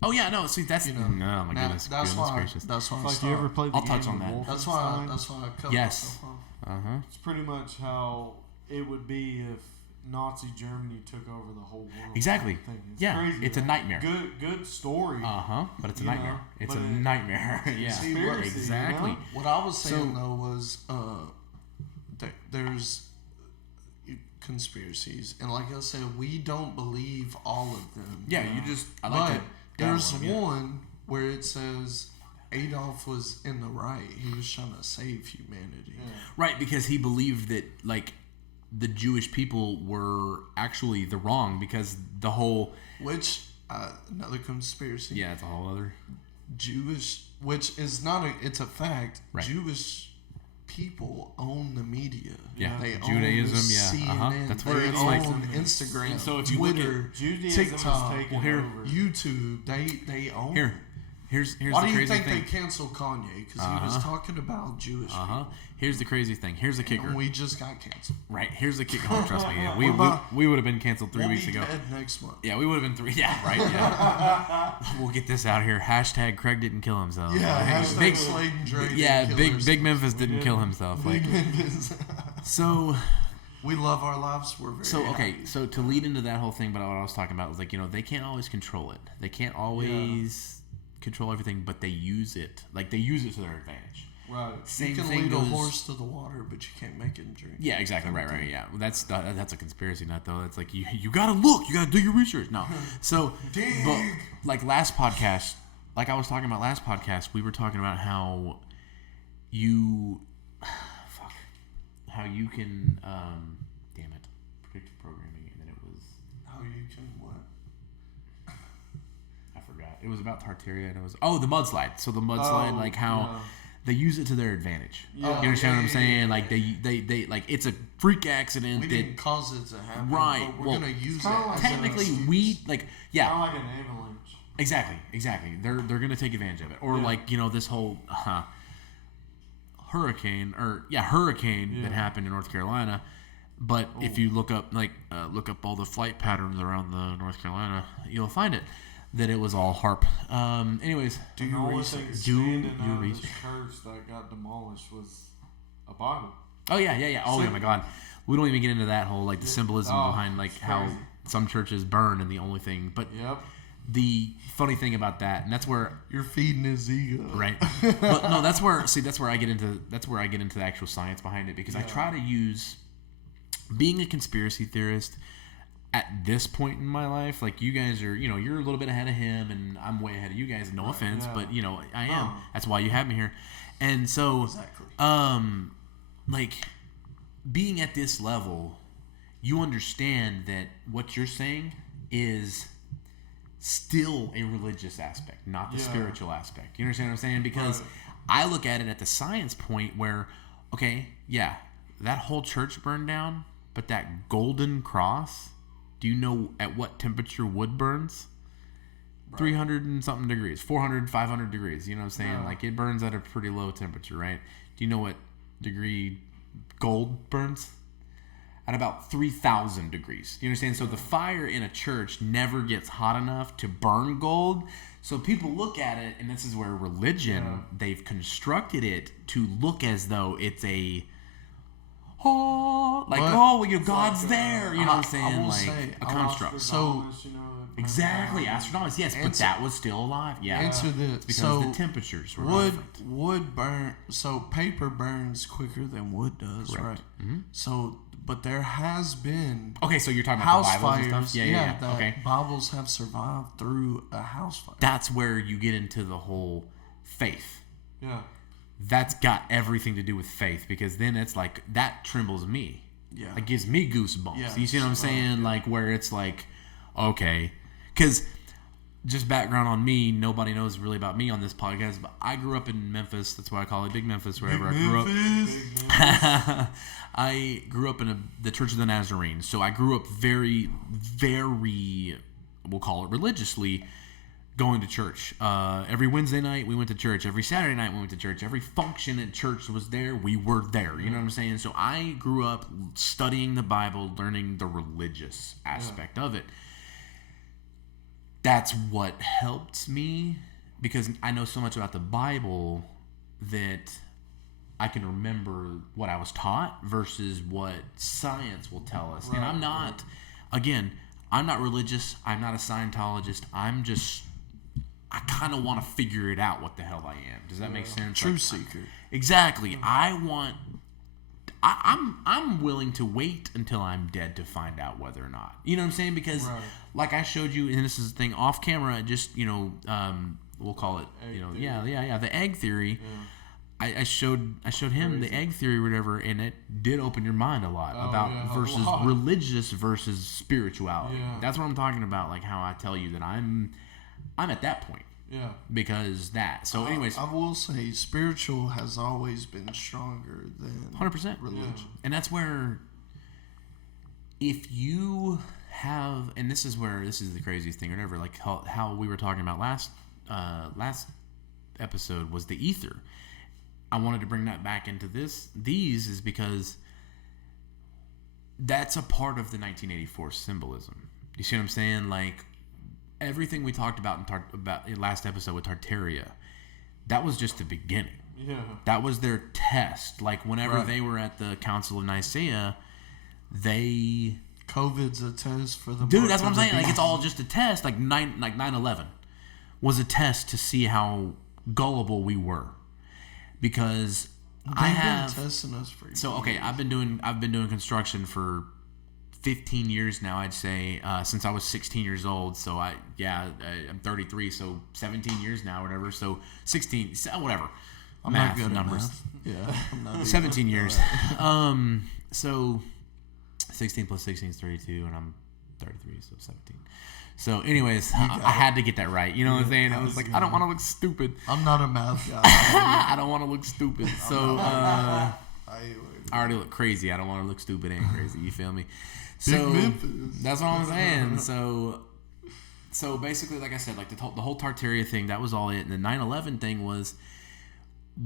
that's you know, no my goodness that's why gracious. That's why like you ever played the I'll touch game on that. that's why I cut yes myself off. It's pretty much how it would be if Nazi Germany took over the whole world. Exactly. It's crazy, it's right? a nightmare. Good story. But it's a nightmare. It's a nightmare. Yeah. See, exactly. You know? What I was saying though was there's conspiracies, and like I said, we don't believe all of them. Yeah, you just. I like but there's one where it says Adolf was in the right. He was trying to save humanity. Yeah. Right, because he believed that like the Jewish people were actually the wrong because the whole which another conspiracy. Yeah, it's a whole other Jewish, which is not it's a fact. Right. Jewish people own the media. Yeah, they Judaism. own CNN. That's where they it's own like Instagram, so if you Twitter, Judaism TikTok, was taken over. YouTube. They own. Here's Why the do you crazy think thing. they canceled Kanye? Because he was talking about Jewish people. Here's the crazy thing. Here's the kicker. And we just got canceled. Right. Here's the kicker. Oh, trust me. Yeah, we would have been canceled 3 weeks ago. Dead next month. Yeah, we would have been 3. Yeah, right. Yeah. We'll get this out here. Hashtag Craig didn't kill himself. Yeah. Hashtag Slade and Dre. Yeah. Didn't kill Big Memphis didn't kill himself. Like. Memphis. So. We love our lives. We're very happy. So to lead into that whole thing, but what I was talking about was like they can't always control it. They can't always control everything, but they use it. Like they use it to their advantage. Right. Same you can thing lead goes, a horse to the water, but you can't make him drink. Yeah, exactly. Right. Yeah, that's a conspiracy nut though. It's like you gotta look, you gotta do your research. No, so but like last podcast, like I was talking about last podcast, we were talking about how you can damn it, predictive programming, and then it was How you can what? I forgot. It was about Tartaria, and it was the mudslide. So the mudslide, like how they use it to their advantage. Yeah. You understand what I'm saying? Yeah. Like they like it's a freak accident. We didn't cause it to happen. Right. But we're Well, gonna use it. kinda As technically an we like Kind of like an avalanche. Exactly. They're gonna take advantage of it, or like this whole hurricane that happened in North Carolina. But if you look up all the flight patterns around the North Carolina, you'll find it that it was all HARP. Anyways, Do The your only research. thing Do standing your out of this research. church that got demolished was a Bible. Oh yeah. Oh my God, we don't even get into that whole like the symbolism behind like how crazy. some churches burn and the only thing. But Yep. the funny thing about that, and that's where You're feeding his ego. right. But no, that's where I get into the actual science behind it because I try to use being a conspiracy theorist at this point in my life. Like you guys are, you're a little bit ahead of him, and I'm way ahead of you guys. No offense, but I am. That's why you have me here. And so, Exactly. like being at this level, you understand that what you're saying is still a religious aspect, not the spiritual aspect. You understand what I'm saying? Because I look at it at the science point where, okay, yeah, that whole church burned down, but that golden cross, do you know at what temperature wood burns? 300 and something degrees, 400, 500 degrees. You know what I'm saying? Yeah. Like it burns at a pretty low temperature, right? Do you know what degree gold burns? At about 3,000 degrees. You understand? So the fire in a church never gets hot enough to burn gold. So people look at it, and this is where religion, they've constructed it to look as though it's a God's there. You know what I'm saying? I will Like say, a construct. So- Nostradamus, Exactly, astronomers. Yes, but that was still alive. Yeah, Answer this. it's because So the temperatures were wood different. wood burn. So paper burns quicker than wood does, Correct. right? Mm-hmm. So, but there has been Okay, so you're talking about house the Bibles fires. and stuff. Yeah. That Okay, Bibles have survived through a house fire. that's where you get into the whole faith. Yeah. That's got everything to do with faith, because then it's like that trembles me. Yeah. It gives me goosebumps. Yeah. You see what I'm saying? Like where it's like, okay, because just background on me, nobody knows really about me on this podcast, but I grew up in Memphis. That's why I call it Big Memphis, wherever I grew up. I grew up in the Church of the Nazarene, so I grew up very, very, we'll call it religiously, going to church. Every Wednesday night we went to church. Every Saturday night we went to church. Every function at church was there. We were there. You know what I'm saying? So I grew up studying the Bible, learning the religious aspect of it. That's what helped me, because I know so much about the Bible that I can remember what I was taught versus what science will tell us. And I'm not, again, I'm not religious. I'm not a Scientologist. I kind of want to figure it out what the hell I am. Does that make sense? Truth seeker. Exactly. I'm willing to wait until I'm dead to find out whether or not. You know what I'm saying? Because like I showed you, and this is the thing, off camera, just, we'll call it, the egg theory. Yeah. I showed him the egg theory or whatever, and it did open your mind a lot about versus religious versus spirituality. Yeah. That's what I'm talking about, like how I tell you that I'm at that point. Yeah. Because that. So anyways, I will say spiritual has always been stronger than 100% religion. Yeah. And that's where, if you have, and this is the craziest thing or whatever, like how we were talking about last episode was the ether. I wanted to bring that back into these is because that's a part of the 1984 symbolism. You see what I'm saying? Like, everything we talked about in last episode with Tartaria, that was just the beginning. Yeah. That was their test. Like, whenever they were at the Council of Nicaea, COVID's a test for the dude. That's what I'm saying. Like, it's all just a test. Like 9/11 was a test to see how gullible we were, because They've been testing us for years. So okay, I've been doing construction for 15 years now, I'd say, since I was 16 years old. So I'm 33, so 17 years now, whatever. So 16, whatever. I'm math, not good numbers. at math. Yeah, I'm not 17 years. So 16 plus 16 is 32, and I'm 33, so 17. So anyways, I had to get that right. You know what I'm saying? I was like, I don't want to look stupid. I'm not a math guy. I don't want to look stupid. So I I already look crazy. I don't want to look stupid and crazy. You feel me? So that's what I'm saying. So basically, like I said, like the whole Tartaria thing, that was all it. And the 9/11 thing was,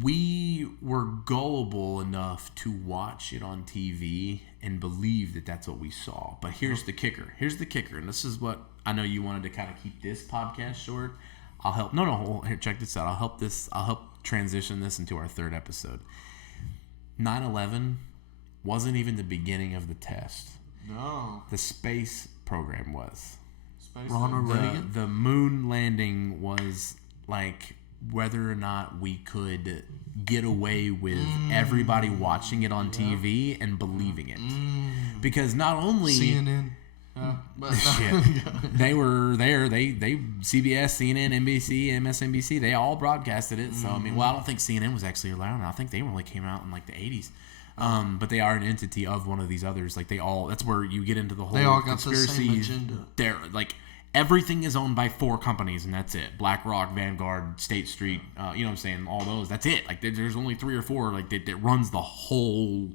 we were gullible enough to watch it on TV and believe that that's what we saw. But here's the kicker. And this is what I know you wanted to kind of keep this podcast short. I'll help. No. Here, check this out. I'll help transition this into our third episode. 9/11 wasn't even the beginning of the test. No. The space program was. Ronald Reagan. The moon landing was like whether or not we could get away with everybody watching it on TV and believing it. Because not only CNN. they were there, they CBS, CNN, NBC, MSNBC, they all broadcasted it. So I mean, well, I don't think CNN was actually around. I think they only came out in like the 80s. But they are an entity of one of these others. Like that's where you get into the whole They all got conspiracy. the same agenda. They're like, everything is owned by 4 companies, and that's it. BlackRock, Vanguard, State Street, you know what I'm saying? All those. That's it. Like, there's only 3 or 4 like that runs the whole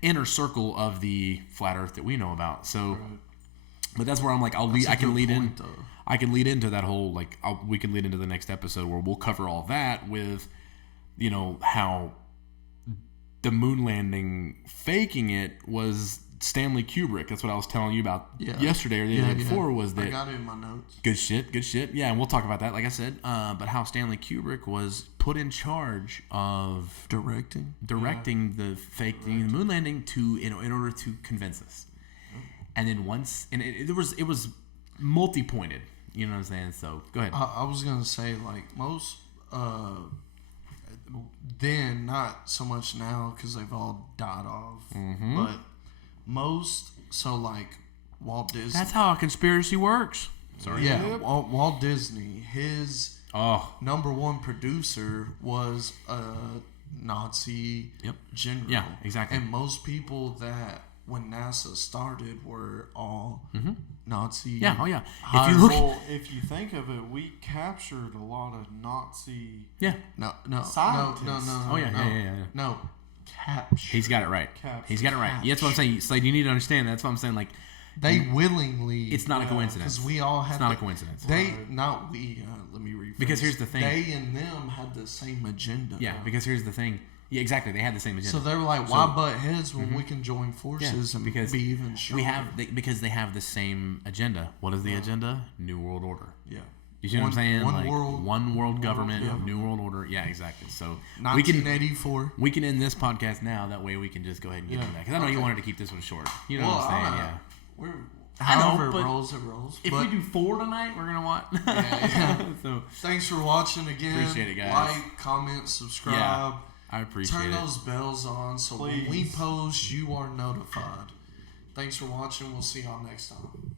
inner circle of the flat Earth that we know about. So, but that's where I'm like, I can lead into that whole, like, we can lead into the next episode where we'll cover all that with, you know, how the moon landing, faking it, was Stanley Kubrick. That's what I was telling you about yesterday or the day before. Was that I got it in my notes. Good shit. Yeah, and we'll talk about that, like I said. But how Stanley Kubrick was put in charge of directing the faking the moon landing in order to convince us. And then once, and it was multi-pointed. You know what I'm saying? So go ahead. I was gonna say like most then, not so much now because they've all died off, but most, so like Walt Disney. That's how a conspiracy works. Sorry. Yeah, Walt Disney. His number one producer was a Nazi general. Yeah, exactly. And most people that when NASA started were all Nazi. Yeah. Oh yeah. If you think of it, we captured a lot of Nazi. Yeah. No. Scientists. No. Oh yeah. No. Capture. He's got it right. He's got it right. Yeah, that's what I'm saying. Slade, you need to understand. That's what I'm saying. Like they willingly. It's not a coincidence. Because we all had. It's not a coincidence. Not we. Let me rephrase. Because here's the thing. They and them had the same agenda. Yeah. Because here's the thing. Yeah, exactly. They had the same agenda. So they were like, "Why butt heads when we can join forces and because be even stronger?" Because they have the same agenda. What is the agenda? New World Order. Yeah. You see what I'm saying? One world government, New World Order. Yeah, exactly. So 1984. We can end this podcast now. That way we can just go ahead and get into that. Because I know you wanted to keep this one short. You know what I'm saying? Yeah. However it rolls, it rolls. If we do 4 tonight, we're gonna what? Yeah. So thanks for watching again. Appreciate it, guys. Like, comment, subscribe. Yeah, I appreciate Turn it. those bells on so Please. when we post, you are notified. Thanks for watching. We'll see y'all next time.